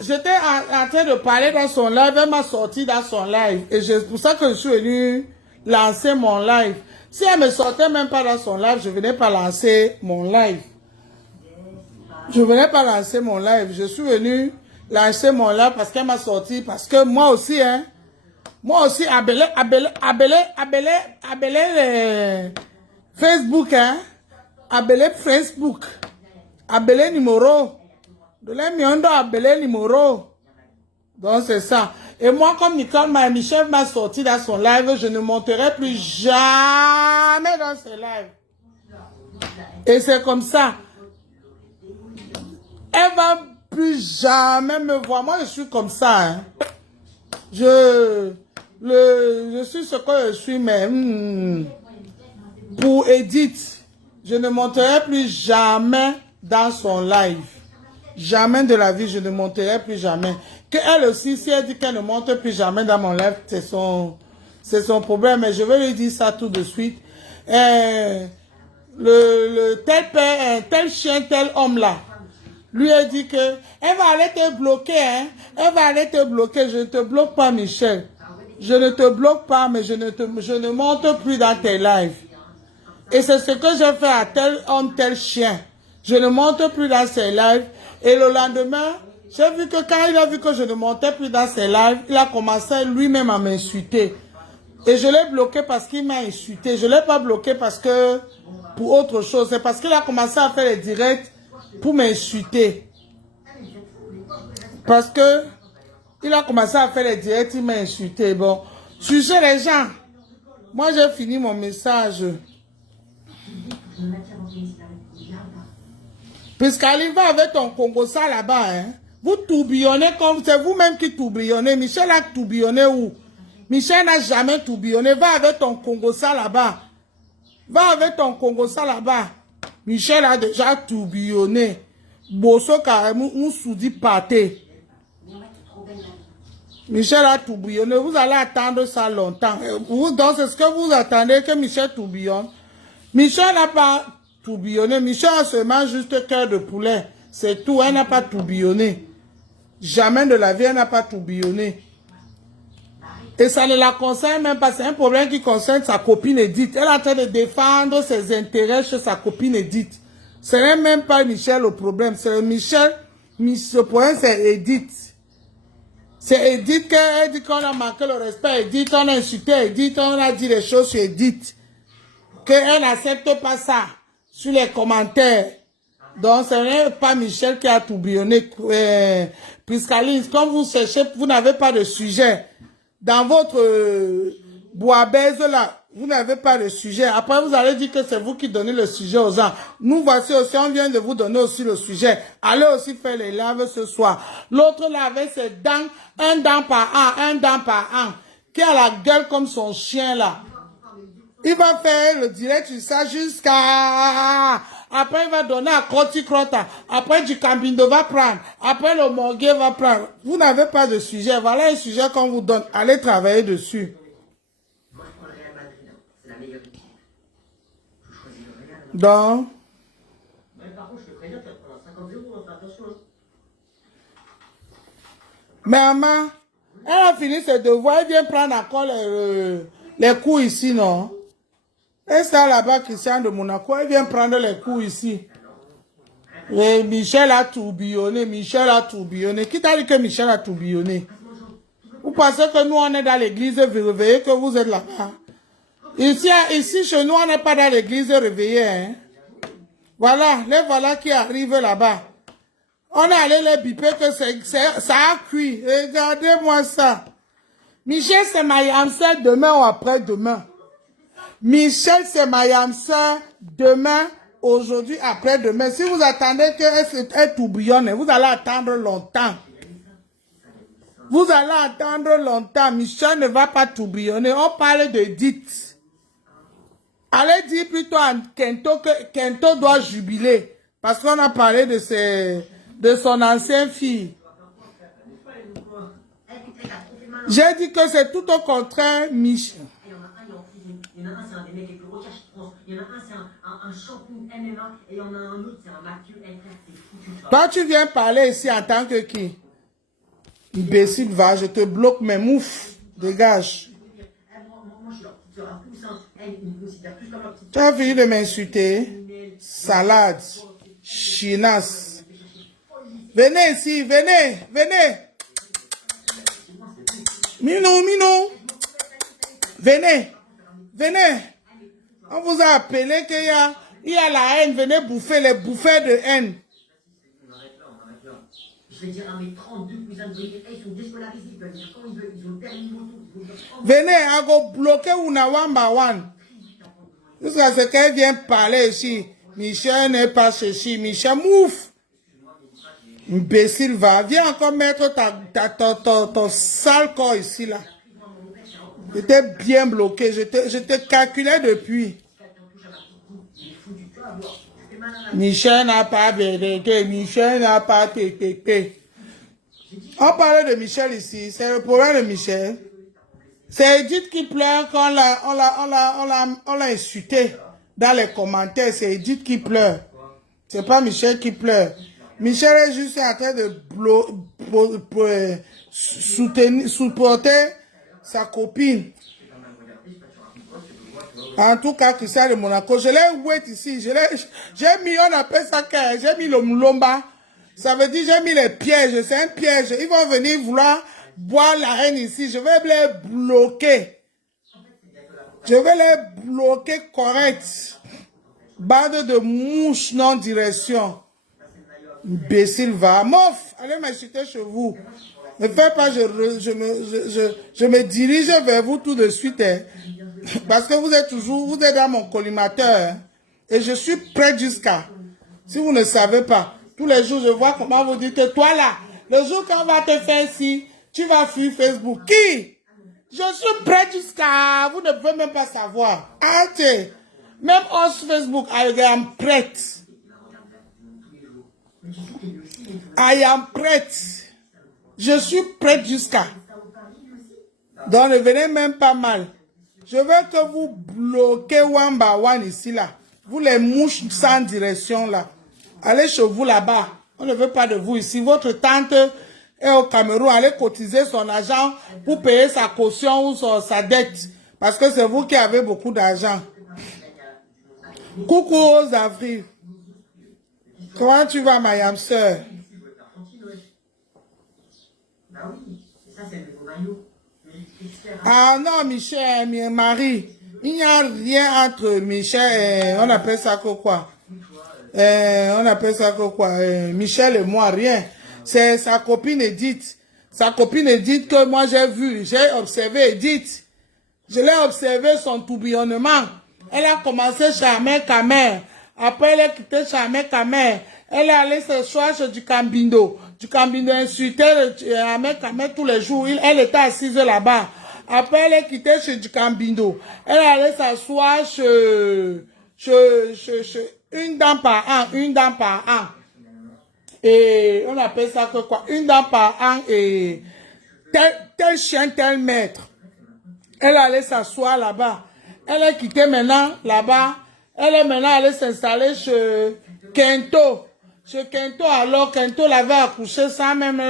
J'étais en train de parler dans son live, elle m'a sorti dans son live. Et c'est pour ça que je suis venu lancer mon live. Si elle me sortait même pas dans son live, je venais pas lancer mon live. Je venais pas lancer mon live. Je suis venu lancer mon live parce qu'elle m'a sorti. Parce que moi aussi, hein. Moi aussi, appelez Facebook, hein. Appelez Facebook. Appelez numéro. De l'Emiondo, appelez numéro. Donc, c'est ça. Et moi, comme Michel m'a sorti dans son live, je ne monterai plus jamais dans ce live. Et c'est comme ça. Elle va plus jamais me voir. Moi, je suis comme ça, hein. Je suis ce que je suis, mais pour Edith, je ne monterai plus jamais dans son live. Jamais de la vie, je ne monterai plus jamais. Qu'elle aussi, si elle dit qu'elle ne monte plus jamais dans mon live, c'est son problème, mais je vais lui dire ça tout de suite. Le tel père, tel chien, tel homme là, lui a dit que elle va aller te bloquer, hein. Elle va aller te bloquer. Je ne te bloque pas, Michel. Je ne te bloque pas, mais je ne monte plus dans tes lives. Et c'est ce que j'ai fait à tel homme, tel chien. Je ne monte plus dans ses lives. Et le lendemain, j'ai vu que quand il a vu que je ne montais plus dans ses lives, il a commencé lui-même à m'insulter. Et je l'ai bloqué parce qu'il m'a insulté. Je ne l'ai pas bloqué parce que pour autre chose. C'est parce qu'il a commencé à faire les directs pour m'insulter. Parce que il a commencé à faire les directs, il m'a insulté. Bon, sucez les gens. Moi, j'ai fini mon message. Puisqu'Aline va avec ton Congosa là-bas, hein. Vous tourbillonnez comme c'est vous-même qui tourbillonnez. Michel a tourbillonné où? Michel n'a jamais tourbillonné. Va avec ton Congosa là-bas. Va avec ton Congosa là-bas. Michel a déjà tourbillonné. Bosso carrément, on soudit pâté. Michel a tourbillonné. Vous allez attendre ça longtemps. Donc, c'est ce que vous attendez que Michel tourbillonne. Michel n'a pas tourbillonné. Michel a seulement juste cœur de poulet. C'est tout. Elle n'a pas tourbillonné. Jamais de la vie, elle n'a pas tourbillonné. Et ça ne la concerne même pas. C'est un problème qui concerne sa copine Edith. Elle est en train de défendre ses intérêts chez sa copine Edith. Ce n'est même pas Michel le problème. C'est Michel. Ce problème, c'est Edith. C'est Edith qu'elle dit qu'on a manqué le respect. Edith, on a insulté Edith. On a dit les choses sur Edith. Qu'elle n'accepte pas ça sur les commentaires. Donc, ce n'est pas Michel qui a tourbillonné. Puisqu'Aline, comme vous cherchez, vous n'avez pas de sujet. Dans votre bois-baise là, vous n'avez pas de sujet. Après, vous allez dire que c'est vous qui donnez le sujet aux gens. Nous voici aussi, on vient de vous donner aussi le sujet. Allez aussi faire les laves ce soir. L'autre lavait ses dents, un dent par an, un dent par an. Qui a la gueule comme son chien là. Il va faire le direct sur ça jusqu'à... Après, il va donner à Croti Crota. Après, du Cambindo va prendre. Après, le Morguet va prendre. Vous n'avez pas de sujet. Voilà un sujet qu'on vous donne. Allez travailler dessus. Moi, je prends le Real Madrid. C'est la meilleure équipe. Je choisis le Real. Donc... Mais par contre, je te préviens, tu vas prendre 50-0. Fais attention. Mais maman, elle a fini ses devoirs. Elle vient prendre encore les cours ici, non? Et ça là-bas, Christian de Monaco, elle vient prendre les cours ici. Et Michel a tourbillonné, Michel a tourbillonné. Qui t'a dit que Michel a tourbillonné? Vous pensez que nous, on est dans l'église réveillée, que vous êtes là-bas? Ici, chez nous, on n'est pas dans l'église réveillée. Hein? Voilà, les voilà qui arrivent là-bas. On est allé les biper que ça a cuit. Regardez-moi ça. Michel, c'est ma yamsel demain ou après-demain. Michel, c'est ma yamsel demain, aujourd'hui, après-demain. Si vous attendez qu'elle tourbillonne, vous allez attendre longtemps. Vous allez attendre longtemps. Michel ne va pas tourbillonner. On parle de Edith. Allez dire plutôt à Kento que Kento doit jubiler. Parce qu'on a parlé de son ancienne fille. J'ai dit que c'est tout au contraire, Michel. Il y en a un, c'est un des mecs les plus recherches de France. Il y en a un, c'est un champion MMA. Et il y en a un autre, c'est un Mathieu Elker. C'est foutu. Toi, tu viens parler ici en tant que qui? Imbécile, va, je te bloque mes moufs. Dégage. Moi, je suis leur petite soeur à poussin. Elle, ils me considèrent plus comme leur petite Tu as fini de m'insulter? Salade. Chinasse. Venez ici, venez, venez. Minou. Venez. Venez. On vous a appelé qu'il y a la haine. Venez bouffer les bouffées de haine. On arrête là. Je vais dire à mes 32 cousins de Brigitte, ils sont déscolarisés, ils peuvent venir quand ils veulent, ils ont le permis moto. Venez, à go bloquer una one by one. Jusqu'à ce qu'elle vienne parler ici. Michel n'est pas ceci. Michel, mouf. Imbécile, va. Viens encore mettre ton sale corps ici, là. J'étais bien bloqué. Je te calculais depuis. Michel n'a pas vérité. Michel n'a pas tété. On parlait de Michel ici. C'est le problème de Michel. C'est Edith qui pleure quand on l'a insulté dans les commentaires. C'est Edith qui pleure. C'est pas Michel qui pleure. Michel est juste en train de supporter sa copine. En tout cas, Christian de Monaco, je l'ai oué ici. J'ai mis, on appelle ça, j'ai mis le moulomba. Ça veut dire, j'ai mis les pièges. C'est un piège. Ils vont venir vouloir boire la reine ici. Je vais les bloquer. Je vais les bloquer correct. Bande de mouches non direction. Imbécile va. Mof, allez m'insulter chez vous. Ne faites pas, je me dirige vers vous tout de suite. Hein. Parce que vous êtes dans mon collimateur. Hein. Et je suis prêt jusqu'à. Si vous ne savez pas, tous les jours, je vois comment vous dites, toi là, le jour qu'on va te faire ici, tu vas fuir Facebook. Qui? Je suis prêt jusqu'à. Vous ne pouvez même pas savoir. Arrêtez. Même hors Facebook, I am prête. I am prête. Je suis prête jusqu'à. Donc ne venez même pas mal. Je veux que vous bloquez one by one ici là. Vous les mouches sans direction là. Allez chez vous là-bas. On ne veut pas de vous ici. Votre tante est au Cameroun. Allez cotiser son argent pour payer sa caution ou sa dette. Parce que c'est vous qui avez beaucoup d'argent. Coucou Rose Avril. Comment tu vas, ma yam sœur? Ah non, Michel, Marie. Il n'y a rien entre Michel et... On appelle ça quoi? On appelle ça quoi? Michel et moi, rien. C'est sa copine Edith. Sa copine Edith que moi j'ai vu. J'ai observé Edith. Je l'ai observé son tourbillonnement. Elle a commencé chez mère Kamer. Après, elle a quitté chez mère Kamer. Elle est allée se soir chez du Cambindo. Du Cambindo insultait mère Kamer tous les jours. Elle était assise là-bas. Après, elle est quittée chez du Cambindo. Elle est allée s'asseoir chez une dent par an. Une dent par an. Et on appelle ça que quoi? Une dent par an et tel chien, tel maître. Elle allait s'asseoir là-bas. Elle est quittée maintenant là-bas. Elle est maintenant allée s'installer chez Kento. Chez Kento, alors Kento l'avait accouché sans même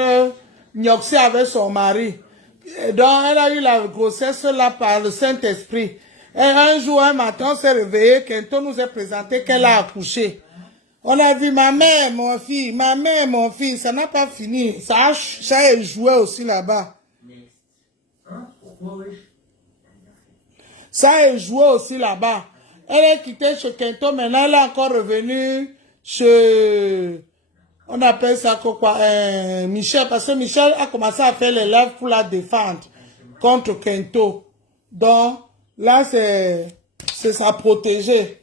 nioxer avec son mari. Et donc, elle a eu la grossesse là par le Saint-Esprit. Et un jour, un matin, on s'est réveillé. Kento nous a présenté qu'elle a accouché. On a vu ma mère, mon fils, ma mère, mon fils. Ça n'a pas fini. Ça a joué aussi là-bas. Ça a joué aussi là-bas. Elle est quittée chez Kento, maintenant elle est encore revenue chez... On appelle ça quoi? Michel, parce que Michel a commencé à faire les lèvres pour la défendre contre Kento. Donc, là, c'est sa protégée.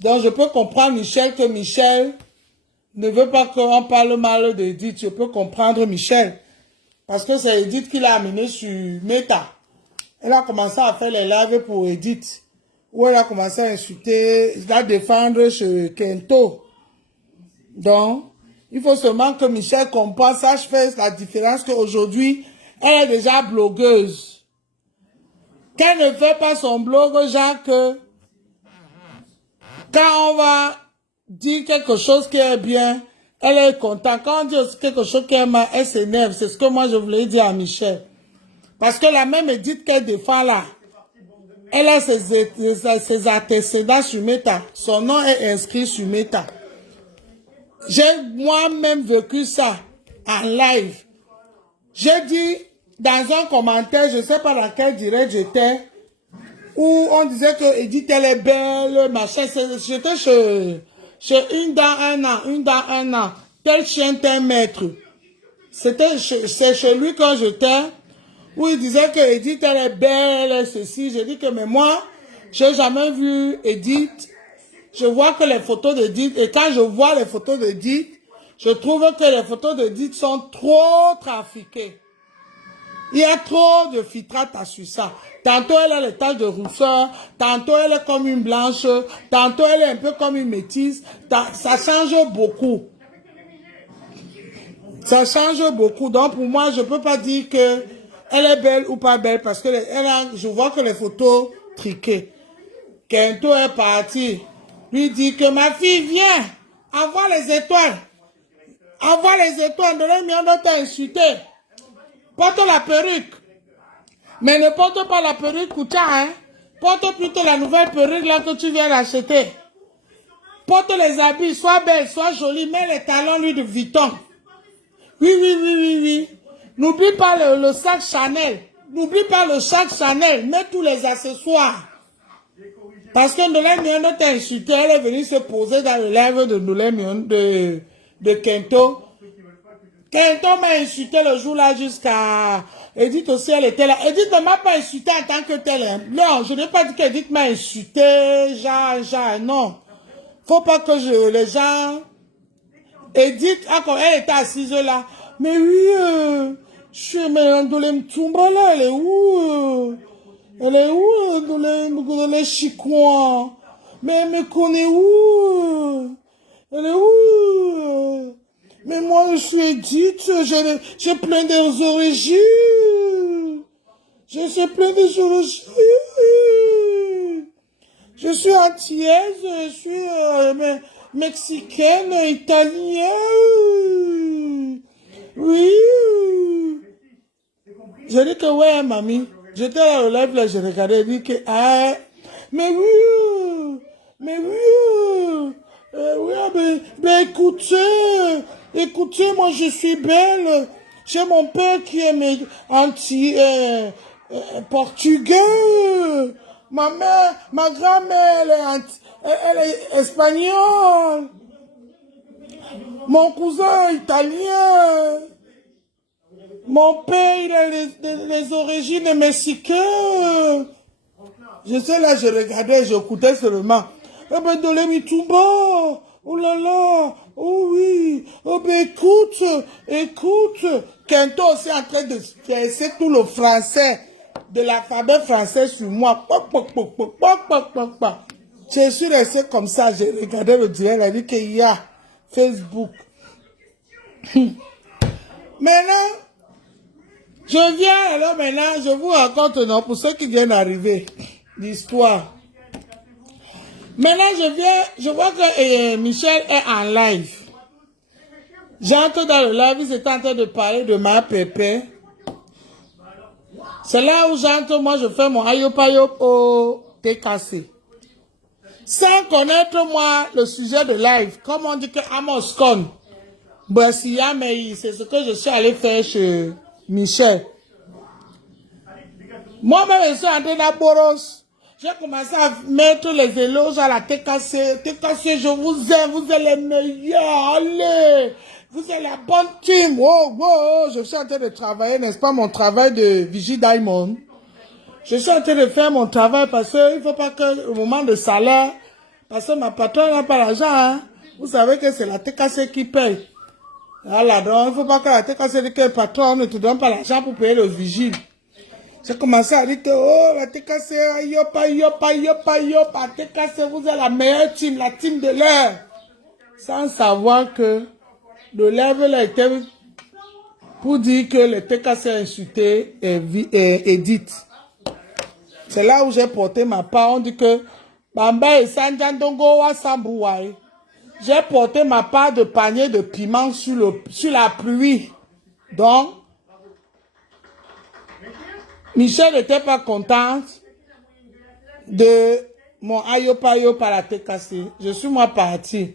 Donc, je peux comprendre Michel que Michel ne veut pas qu'on parle mal d'Edith. Je peux comprendre Michel. Parce que c'est Edith qui l'a amené sur Meta. Elle a commencé à faire les lives pour Edith. Où elle a commencé à insulter, la défendre chez Kento. Donc, il faut seulement que Michel comprenne, sache faire la différence qu'aujourd'hui, elle est déjà blogueuse. Qu'elle ne fait pas son blog, genre que quand on va dire quelque chose qui est bien, elle est contente. Quand on dit quelque chose qui est mal, elle s'énerve. C'est ce que moi je voulais dire à Michel. Parce que la même Edith qu'elle défend là, elle a ses antécédents sur Meta. Son nom est inscrit sur Meta. J'ai moi-même vécu ça en live. J'ai dit dans un commentaire, je ne sais pas dans quel direct j'étais, où on disait que Edith elle est belle, machin. J'étais chez une dans un an. Tel chien, tel maître. C'est chez lui quand j'étais. Où il disait que Edith, elle est belle, ceci. Je dis que, mais moi, j'ai jamais vu Edith. Je vois que les photos d'Edith, et quand je vois les photos d'Edith, je trouve que les photos d'Edith sont trop trafiquées. Il y a trop de filtrate sur ça. Tantôt, elle a les taches de rousseur, tantôt, elle est comme une blanche, tantôt, elle est un peu comme une métisse. Ça change beaucoup. Ça change beaucoup. Donc, pour moi, je ne peux pas dire que Elle est belle ou pas belle parce que je vois que les photos triquées. Kento est parti. Lui dit que ma fille, viens. Envoie les étoiles. Envoie les étoiles. Donnez mieux de t'insulter. Porte la perruque. Mais ne porte pas la perruque Koucha, hein. Porte plutôt la nouvelle perruque là que tu viens d'acheter. Porte les habits, sois belle, sois jolie, mets les talons lui de Vuitton. Oui, oui, oui, oui, oui. N'oublie pas le sac Chanel. N'oublie pas le sac Chanel. Mets tous les accessoires. Parce que Ndolé Mion t'a insulté, elle est venue se poser dans le live de Ndolé Mion de Kento. Kento m'a insulté le jour-là jusqu'à... Edith aussi, elle était là. Edith ne m'a pas insulté en tant que telle. Hein. Non, je n'ai pas dit qu'Edith m'a insulté, genre, non. Faut pas que les gens... Edith, quand elle était assise là, mais oui, je suis Ndolé Mtumba là, elle est où Elle est où, Ndolé Chikouan? Mais elle me connaît où? Elle est où? Mais moi, je suis Edith, j'ai plein des origines. Je suis plein des origines. Je suis antillaise, je suis mexicaine, italienne. Oui. Je dis que ouais, mamie. J'étais là au live, là, je regardais, je dis que, ah, mais oui, mais oui, oui, mais écoutez, moi je suis belle. J'ai mon père qui est portugais. Ma mère, ma grand-mère, elle est espagnole. Mon cousin italien. Mon père, il a les origines mexicaines. Je sais là, je regardais, j'écoutais seulement. Eh ben, Ndolé Mtumba, oh là là, oh oui, oh ben écoute, Kento aussi en train de casser tout le français, de l'alphabet français sur moi. Je suis resté comme ça, j'ai regardé le direct, elle a dit qu'il y a Facebook. Maintenant, je viens, alors maintenant, je vous raconte, non, pour ceux qui viennent d'arriver, l'histoire. Maintenant, je vois que Michel est en live. J'entre dans le live, ils étaient en train de parler de ma pépé. C'est là où j'entre, moi, je fais mon ayopayop au TKC. Sans connaître, moi, le sujet de live. Comme on dit que Amos Con, Bressia, mais c'est ce que je suis allé faire chez Michel. Moi-même, je suis entré dans Boros. J'ai commencé à mettre les éloges à la TKC. TKC, je vous aime, vous êtes les meilleurs. Allez, vous êtes la bonne team. Oh, oh, oh. Je suis en train de travailler, n'est-ce pas, mon travail de Vigie Diamond. Je suis en train de faire mon travail parce qu'il ne faut pas que, au moment de salaire, parce que ma patronne n'a pas l'argent, hein. Vous savez que c'est la TKC qui paye. Voilà, donc il ne faut pas que la TKC dise que le patron ne te donne pas l'argent pour payer le vigile. J'ai commencé à dire que, oh, la TKC, yopa, TKC, vous êtes la meilleure team, la team de l'heure. Sans savoir que le level a été pour dire que le TKC a insulté Edith. C'est là où j'ai porté ma part. On dit que, Bamba et Sanjandongo wa Sambouaï. J'ai porté ma part de panier de piment sur la pluie. Donc, Michel n'était pas contente de mon ayopayo par la TKC. Je suis moi parti.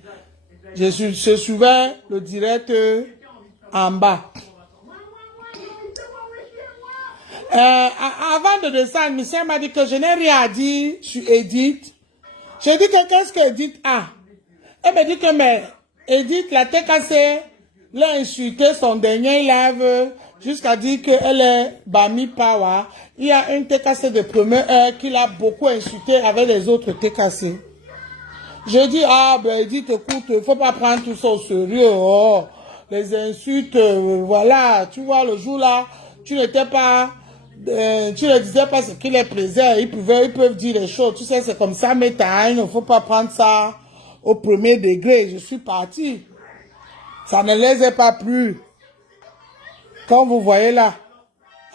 Je suivais le direct en bas. Avant de descendre, Michel m'a dit que je n'ai rien à dire sur Edith. J'ai dit que qu'est-ce qu'Edith a? Elle m'a dit que mais Edith, la TKC, l'a insulté son dernier live jusqu'à dire qu'elle est Bami Power. Il y a une TKC de première heure qui l'a beaucoup insulté avec les autres TKC. Je dis, ah ben Edith, écoute, il ne faut pas prendre tout ça au sérieux. Oh, les insultes, voilà, tu vois, le jour là, tu n'étais pas... tu ne disais pas ce qui les plaisait, ils peuvent dire les choses, tu sais, c'est comme ça, mais il ne faut pas prendre ça au premier degré. Je suis parti. Ça ne les a pas plu. Comme vous voyez là,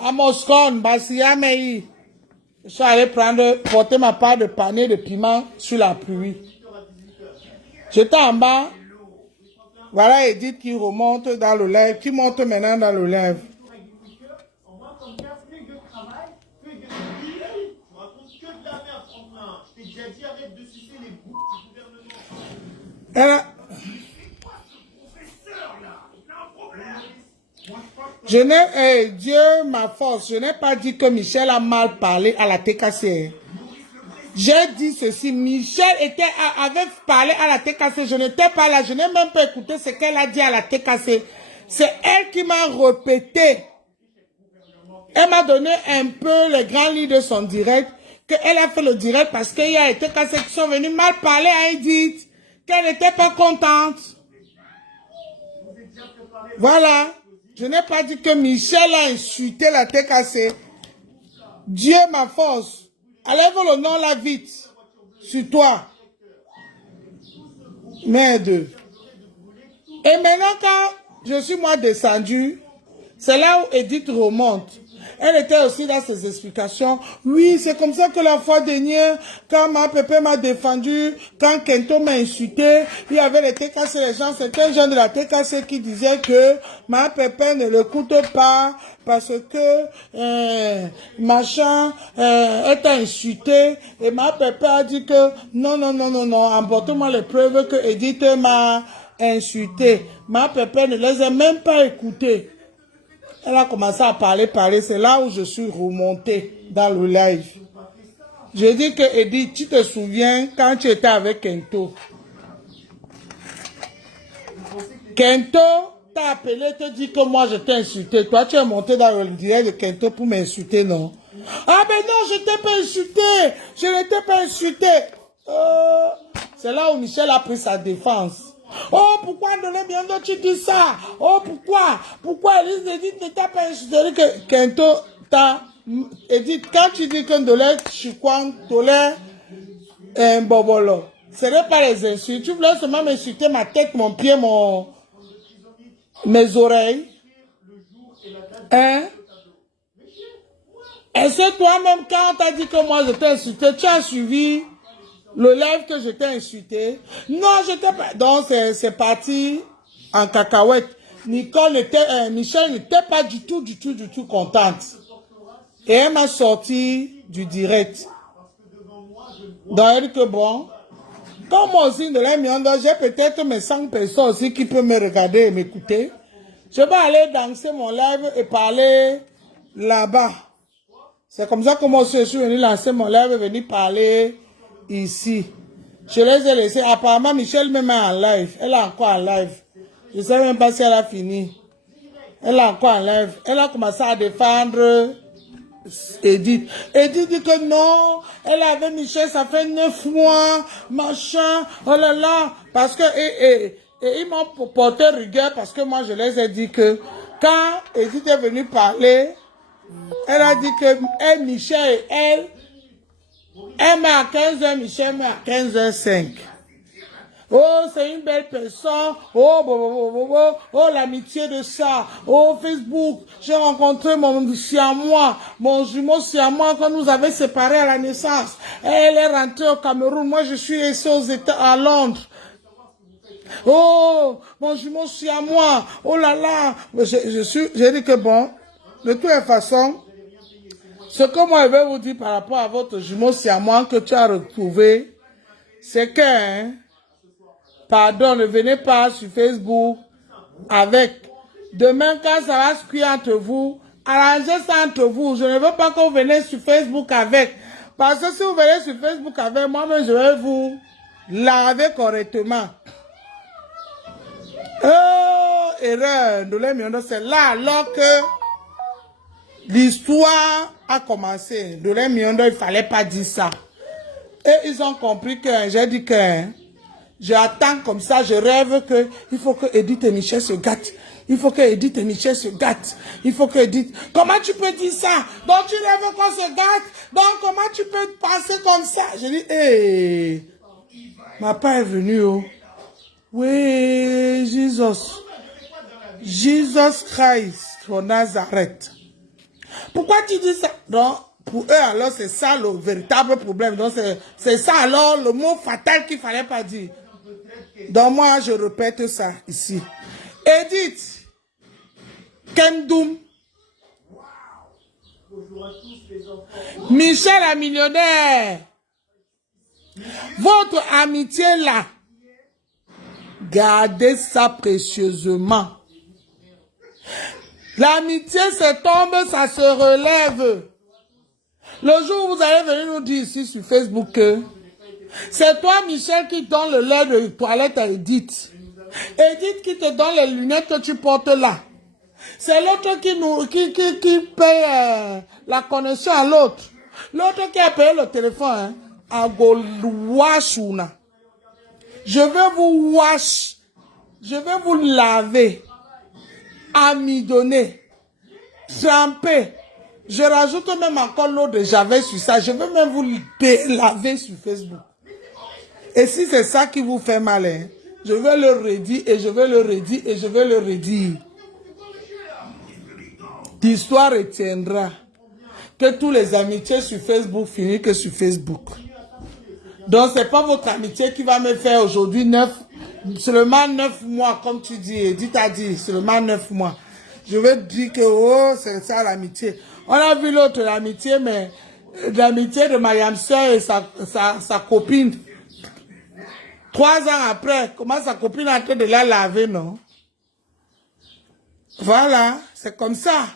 À Moscone, Bassiamei. Je suis allé porter ma part de panier de piment sur la pluie. J'étais en bas. Voilà Edith qui remonte dans le live, qui monte maintenant dans le live. Je n'ai, Dieu ma force, je n'ai pas dit que Michel a mal parlé à la TKC. J'ai dit ceci, Michel avait parlé à la TKC, je n'étais pas là, je n'ai même pas écouté ce qu'elle a dit à la TKC. C'est elle qui m'a répété. Elle m'a donné un peu les grands lits de son direct, qu'elle a fait le direct parce qu'il y a les TKC qui sont venus mal parler à Edith, qu'elle n'était pas contente. Voilà. Je n'ai pas dit que Michel a insulté la TKC. Dieu ma force. Enlève le nom là vite. Sur toi. Merde. Et maintenant quand je suis moi descendu, c'est là où Edith remonte. Elle était aussi dans ses explications. Oui, c'est comme ça que la fois dernière, quand ma pépé m'a défendu, quand Kento m'a insulté, il y avait les TKC, les gens, c'était un jeune de la TKC qui disait que ma pépé ne l'écoute pas parce que machin est insulté. Et ma pépé a dit que non, emporte-moi les preuves que Edith m'a insulté. Ma pépé ne les a même pas écoutées. Elle a commencé à parler, c'est là où je suis remontée dans le live. Je dis que Edith, tu te souviens quand tu étais avec Kento? Kento t'a appelé, te dit que moi je t'ai insulté. Toi, tu es monté dans le direct de Kento pour m'insulter, non? Ah ben non, je t'ai pas insulté. Je ne t'ai pas insulté. C'est là où Michel a pris sa défense. Oh, pourquoi Ndolé Miondo tu dis ça? Oh, pourquoi Edith ne t'a pas insulté? Que Kento t'a Edith, quand tu dis que Ndolé Chikwan, Ndolé Bobolo, ce n'est pas les insultes. Tu voulais seulement m'insulter ma tête, mon pied, mes oreilles. Hein? Est-ce que toi-même, quand on t'a dit que moi je t'ai insulté, tu as suivi le live que je t'ai insulté? Non, je t'ai pas. Donc, c'est parti en cacahuète. Michel n'était pas du tout contente. Et elle m'a sorti du direct. Donc, elle dit que bon, comme moi aussi, de l'Amiondo, j'ai peut-être mes 100 personnes aussi qui peuvent me regarder et m'écouter. Je vais aller danser mon live et parler là-bas. C'est comme ça que moi aussi, je suis venu lancer mon live et venir parler ici. Je les ai laissés. Apparemment, Michel me met en live. Elle est encore en live. Je ne sais même pas si elle a fini. Elle est encore en live. Elle a commencé à défendre Edith. Edith dit que non, elle avait Michel, ça fait 9 mois, machin, oh là là. Parce que, et ils m'ont porté rigueur parce que moi, je les ai dit que quand Edith est venue parler, elle a dit que Michel et elle met à 15h, Michel met à 15h05. Oh, c'est une belle personne. Oh, l'amitié de ça. Oh, Facebook. J'ai rencontré mon siamois, mon jumeau siamois quand nous avait séparés à la naissance. Elle est rentrée au Cameroun. Moi, je suis resté aux États, à Londres. Oh, mon jumeau siamois. Oh là là. J'ai dit que bon, de toute façon, ce que moi je vais vous dire par rapport à votre jumeau siamois que tu as retrouvé, c'est que, pardon, ne venez pas sur Facebook avec. Demain, quand ça va se cuire entre vous, arrangez ça entre vous. Je ne veux pas que vous venez sur Facebook avec. Parce que si vous venez sur Facebook avec, moi-même, je vais vous laver correctement. Oh, erreur, c'est là alors que l'histoire a commencé. Ndolé Miondo, il ne fallait pas dire ça. Et ils ont compris que j'ai dit que j'attends comme ça, je rêve que il faut que Edith et Michel se gâtent. Il faut que Edith et Michel se gâtent. Il faut que Edith... Comment tu peux dire ça? Donc tu rêves qu'on se gâte? Donc comment tu peux penser comme ça? Je dis, hé, ma part est venue, oh. Oui, Jesus Christ, for Nazareth. Pourquoi tu dis ça? Donc, pour eux, alors, c'est ça le véritable problème. Donc, c'est ça, alors, le mot fatal qu'il ne fallait pas dire. Donc, moi, je répète ça ici. Edith Kendoum. Michel la millionnaire. Votre amitié là, gardez ça précieusement. L'amitié se tombe, ça se relève. Le jour où vous allez venir nous dire ici sur Facebook que c'est toi, Michel, qui donne le lait de toilette à Edith. Edith qui te donne les lunettes que tu portes là. C'est l'autre qui paye la connexion à l'autre. L'autre qui a payé le téléphone. Hein, je vais vous wash. Je vais vous laver. Amidonner. Tremper. Je rajoute même encore l'eau de Javel sur ça. Je vais même vous laver sur Facebook. Et si c'est ça qui vous fait mal, hein, je vais le redire et je vais le redire et je vais le redire. L'histoire retiendra que tous les amitiés sur Facebook finissent que sur Facebook. Donc, ce n'est pas votre amitié qui va me faire aujourd'hui seulement 9 mois, comme tu dis, Edith a dit, seulement 9 mois. Je vais te dire que, oh, c'est ça l'amitié. On a vu l'autre, l'amitié, mais l'amitié de Mariam Soeur et sa copine. 3 ans après, comment sa copine est en train de la laver, non? Voilà, c'est comme ça.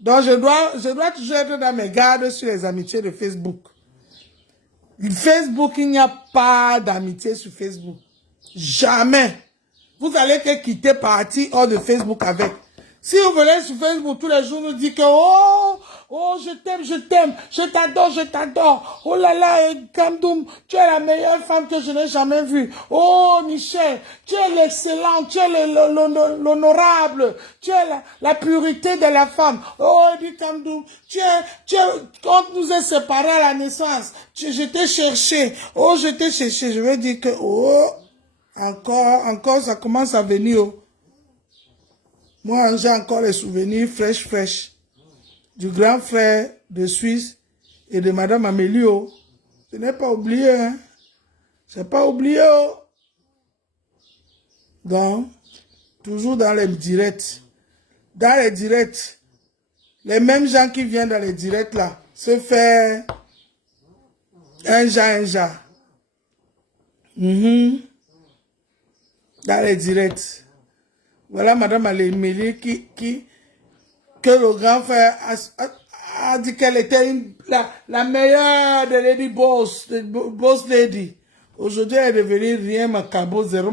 Donc, je dois toujours être dans mes gardes sur les amitiés de Facebook. Facebook, il n'y a pas d'amitié sur Facebook. Jamais. Vous allez que quitter partir hors de Facebook avec. Si vous venez sur Facebook tous les jours nous dire que oh, je t'aime, je t'adore. Oh là là, Kandoum, tu es la meilleure femme que je n'ai jamais vue. Oh Michel, tu es l'excellent, tu es l'honorable, tu es la pureté de la femme. Oh dit Kandoum, quand nous est séparés à la naissance, je t'ai cherché. Oh, je t'ai cherché. Je veux dire que, oh, encore, ça commence à venir. Oh. Moi, j'ai encore les souvenirs fraîches du grand frère de Suisse et de Madame Amélio. Je n'ai pas oublié, hein. Je n'ai pas oublié, oh. Donc, toujours dans les directs. Dans les directs, les mêmes gens qui viennent dans les directs là, se faire un genre. Dans les directs. Voilà Madame Amélie que le grand frère a dit qu'elle était la meilleure de Lady Boss, de Boss Lady. Aujourd'hui, elle est devenue rien, Macabo 0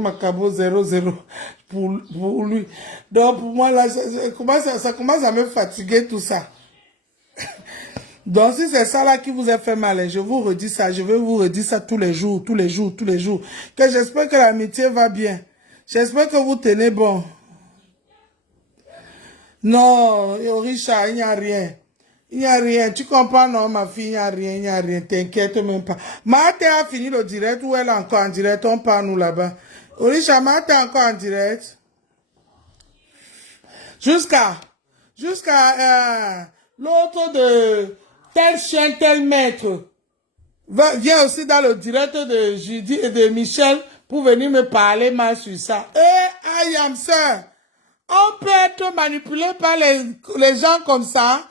pour lui. Donc, pour moi, là, ça commence à me fatiguer tout ça. Donc, si c'est ça là qui vous a fait mal, je vous redis ça, je vais vous redire ça tous les jours. Que j'espère que l'amitié va bien. J'espère que vous tenez bon. Non, Richard, il n'y a rien. Il n'y a rien. Tu comprends, non, ma fille, il n'y a rien. T'inquiète même pas. Marthe a fini le direct ou elle est encore en direct? On parle nous là-bas. Richard, Marthe est encore en direct. Jusqu'à l'autre de tel chien, tel maître. Viens aussi dans le direct de Judy et de Michel pour venir me parler mal sur ça. I am sir. On peut être manipulé par les gens comme ça.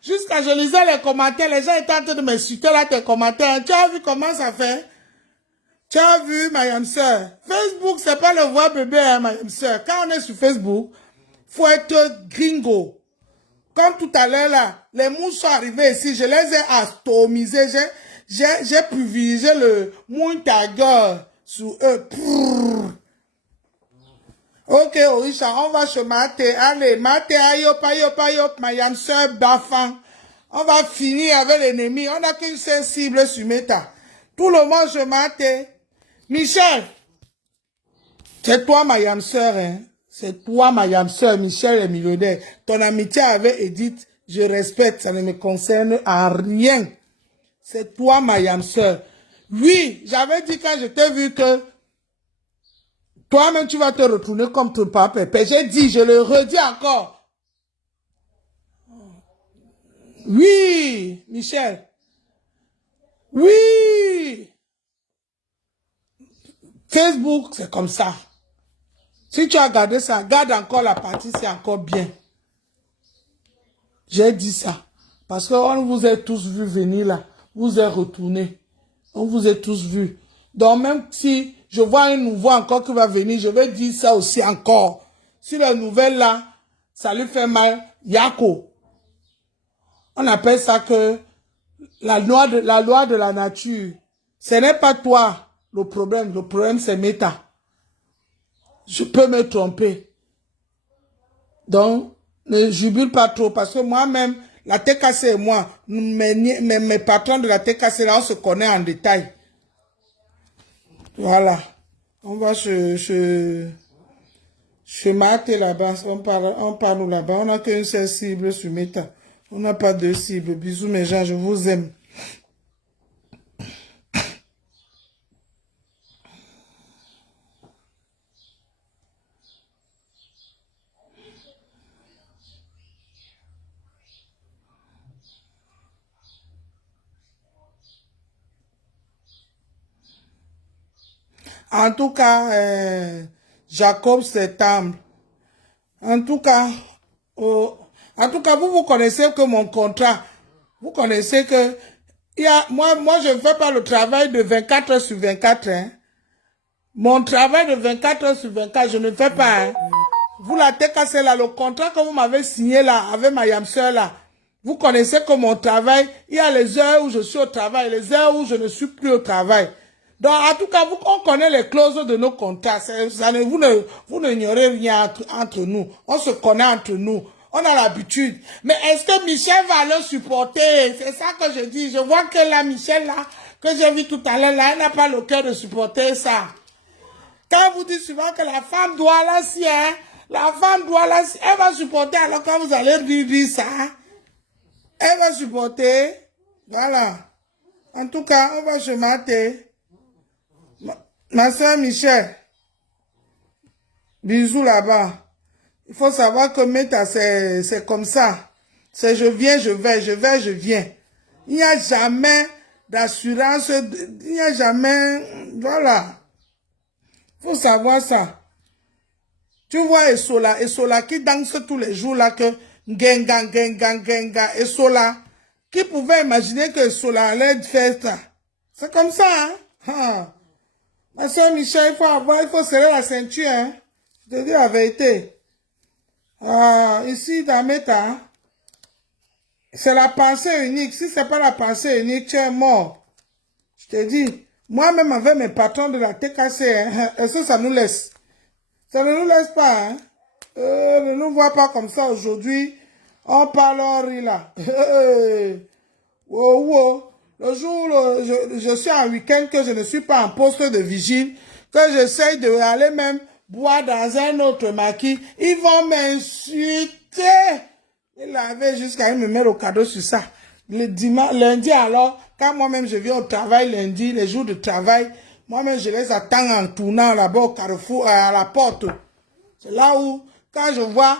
Jusqu'à je lisais les commentaires, les gens étaient en train de m'insulter là, tes commentaires. Tu as vu comment ça fait? Tu as vu, Mayam Sœur? Facebook, c'est pas le vrai bébé, hein, Mayam Sœur. Quand on est sur Facebook, faut être gringo. Comme tout à l'heure là, les mouches sont arrivés ici, je les ai atomisés, j'ai privilégié le Mountager sur eux. Prrr. Ok, Orisha, on va se mater. Allez, mater, ayop, Mayam Sœur, bafan. On va finir avec l'ennemi. On n'a qu'une seule cible sur Meta. Tout le monde se mate. Michel, c'est toi, Mayam Sœur, hein. C'est toi, Mayam Sœur, Michel est millionnaire. Ton amitié avec Edith, je respecte, ça ne me concerne à rien. C'est toi, Mayam Sœur. Oui, j'avais dit quand je t'ai vu que toi-même, tu vas te retourner comme ton papa. J'ai dit, je le redis encore. Oui, Michel. Oui. Facebook, c'est comme ça. Si tu as gardé ça, garde encore la partie, c'est encore bien. J'ai dit ça. Parce qu'on vous a tous vu venir là. Vous êtes retourné. On vous a tous vu. Donc même si je vois un nouveau encore qui va venir, je vais dire ça aussi encore. Si la nouvelle là, ça lui fait mal, Yako. On appelle ça que la loi de la nature. Ce n'est pas toi le problème c'est Meta. Je peux me tromper. Donc, ne jubile pas trop parce que moi-même, la TKC et moi, mes patrons de la TKC là, on se connaît en détail. Voilà. On va se mater là-bas. On parle là-bas. On n'a qu'une seule cible sur Meta. On n'a pas de cible. Bisous mes gens, je vous aime. En tout cas, Jacob Septembre. En tout cas, vous connaissez que mon contrat, vous connaissez que moi, je ne fais pas le travail de 24 heures sur 24. Hein. Mon travail de 24 heures sur 24, je ne fais pas. Hein. Vous la TKC là, le contrat que vous m'avez signé là, avec ma yamseur là, vous connaissez que mon travail, il y a les heures où je suis au travail, les heures où je ne suis plus au travail. Donc, en tout cas, on connaît les clauses de nos contrats. Vous n'ignorez rien entre nous. On se connaît entre nous. On a l'habitude. Mais est-ce que Michel va le supporter? C'est ça que je dis. Je vois que la Michel, là, que j'ai vu tout à l'heure, là, elle n'a pas le cœur de supporter ça. Quand vous dites souvent que la femme doit la sienne, la femme doit la sienne, elle va supporter. Alors quand vous allez dire ça, elle va supporter. Voilà. En tout cas, on va se mater. Ma soeur Michel, bisous là-bas. Il faut savoir que Meta, c'est comme ça. C'est je viens, je vais, je vais, je viens. Il n'y a jamais d'assurance, il n'y a jamais... Voilà. Il faut savoir ça. Tu vois Esola qui danse tous les jours là que... Genga, Esola. Qui pouvait imaginer que Esola allait faire ça? C'est comme ça, hein? Ah. Ma soeur Michel, il faut serrer la ceinture, hein. Je te dis la vérité. Ici, dans Meta, c'est la pensée unique. Si c'est pas la pensée unique, tu es mort. Je te dis, moi-même avec mes patrons de la TKC, hein, est-ce que ça nous laisse? Ça ne nous laisse pas, hein. Ne nous voit pas comme ça aujourd'hui. On parle, on rit là. Wow, wow. Le jour où je suis en week-end, que je ne suis pas en poste de vigile, que j'essaye de aller même boire dans un autre maquis, ils vont m'insulter. Il avait jusqu'à me mettre au cadeau sur ça. Le dimanche, lundi alors, quand moi-même je viens au travail lundi, les jours de travail, moi-même je les attends en tournant là-bas au carrefour, à la porte. C'est là où, quand je vois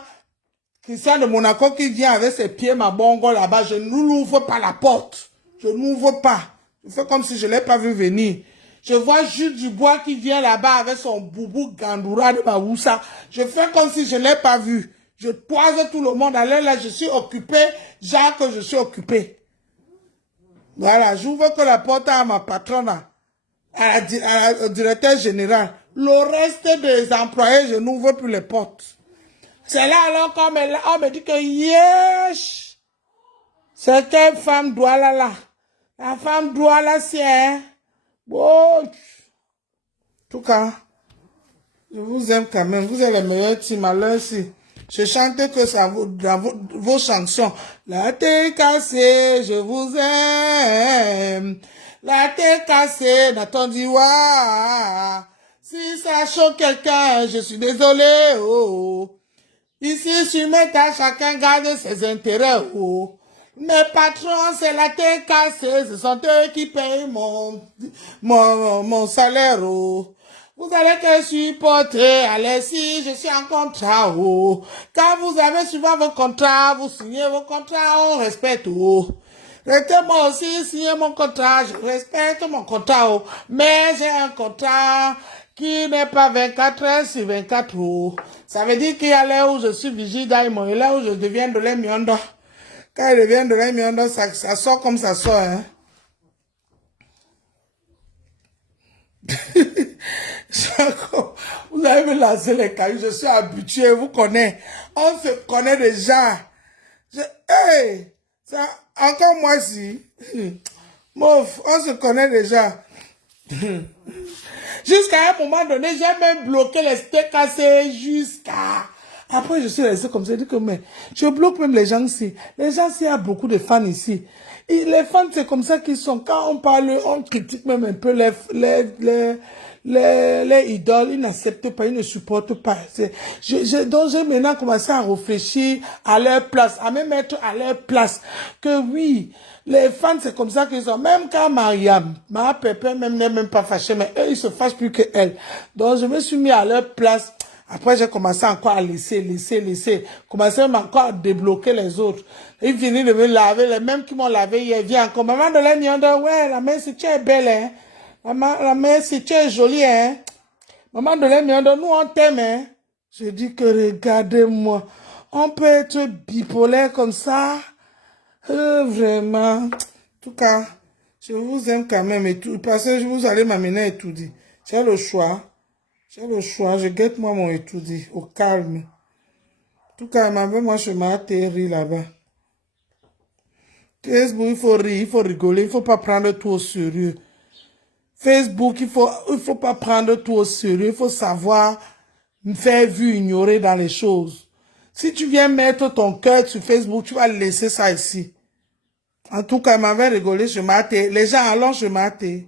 Christian de Monaco qui vient avec ses pieds ma bongo là-bas, je n'ouvre pas la porte. Je n'ouvre pas. Je fais comme si je ne l'ai pas vu venir. Je vois Jules Dubois qui vient là-bas avec son boubou gandoura de Mawoussa. Je fais comme si je ne l'ai pas vu. Je toise tout le monde. Alors là, je suis occupé. Jacques, je suis occupé. Voilà, j'ouvre que la porte à ma patronne, au directeur général. Le reste des employés, je n'ouvre plus les portes. C'est là alors qu'on me dit que yes, c'est quelle femme doit là. La femme doit là, c'est hein. Bon. En tout cas, je vous aime quand même. Vous êtes les meilleurs team à l'heure ci. Je chante que ça dans vos chansons. La tête cassée, je vous aime. La tête cassée, n'attendez pas. Si ça choque quelqu'un, je suis désolé. Oh. Ici, sur Meta, chacun garde ses intérêts. Oh. Mes patrons, c'est la tête cassée. Ce sont eux qui payent mon salaire. Oh. Vous allez que supporter. Allez, si je suis en contrat, oh. Quand vous avez souvent vos contrats, vous signez vos contrats, on respecte, oh. Moi aussi signer mon contrat, je respecte mon contrat, oh. Mais j'ai un contrat qui n'est pas 24 heures sur 24 heures. Ça veut dire qu'il y a l'heure où je suis vigile d'aïmon et là où je deviens de l'emiondo. Quand il devient de l'emiondo, ça sort comme ça sort, hein. Vous avez me lancé les cailloux, je suis habitué, vous connaissez. On se connaît déjà. Hey, ça, encore moi si. Mouf, on se connaît déjà. Jusqu'à un moment donné, j'ai même bloqué les steaks cassés jusqu'à... Après, je suis resté comme ça, je dis que mais je bloque même les gens ici. Les gens ici, il y a beaucoup de fans ici. Et les fans, c'est comme ça qu'ils sont. Quand on parle, on critique même un peu les idoles, ils n'acceptent pas, ils ne supportent pas. Donc j'ai maintenant commencé à réfléchir à leur place, à me mettre à leur place. Que oui, les fans, c'est comme ça qu'ils sont. Même quand Mariam, ma pépé même n'est même pas fâchée, mais eux, ils se fâchent plus que elle. Donc je me suis mis à leur place. Après, j'ai commencé encore à laisser. Commencé même encore à débloquer les autres. Ils viennent de me laver, les mêmes qui m'ont lavé hier, viennent encore. Maman de la mienne, ouais, la main, si tu es belle, hein. La main, si tu es jolie, hein. Maman de la mienne, nous, on t'aime, hein. Je dis que regardez-moi. On peut être bipolaire comme ça. Vraiment. En tout cas, je vous aime quand même et tout. Parce que vous allez m'amener et tout dit. J'ai le choix. J'ai le choix, je guette moi mon étude au calme. En tout cas, moi je m'atterris là-bas. Facebook, il faut rire, il faut rigoler, il faut pas prendre tout au sérieux. Facebook, il faut pas prendre tout au sérieux, il faut savoir faire vu, ignorer dans les choses. Si tu viens mettre ton cœur sur Facebook, tu vas laisser ça ici. En tout cas, m'avait rigolé, je m'atterris. Les gens, alors je m'atterris.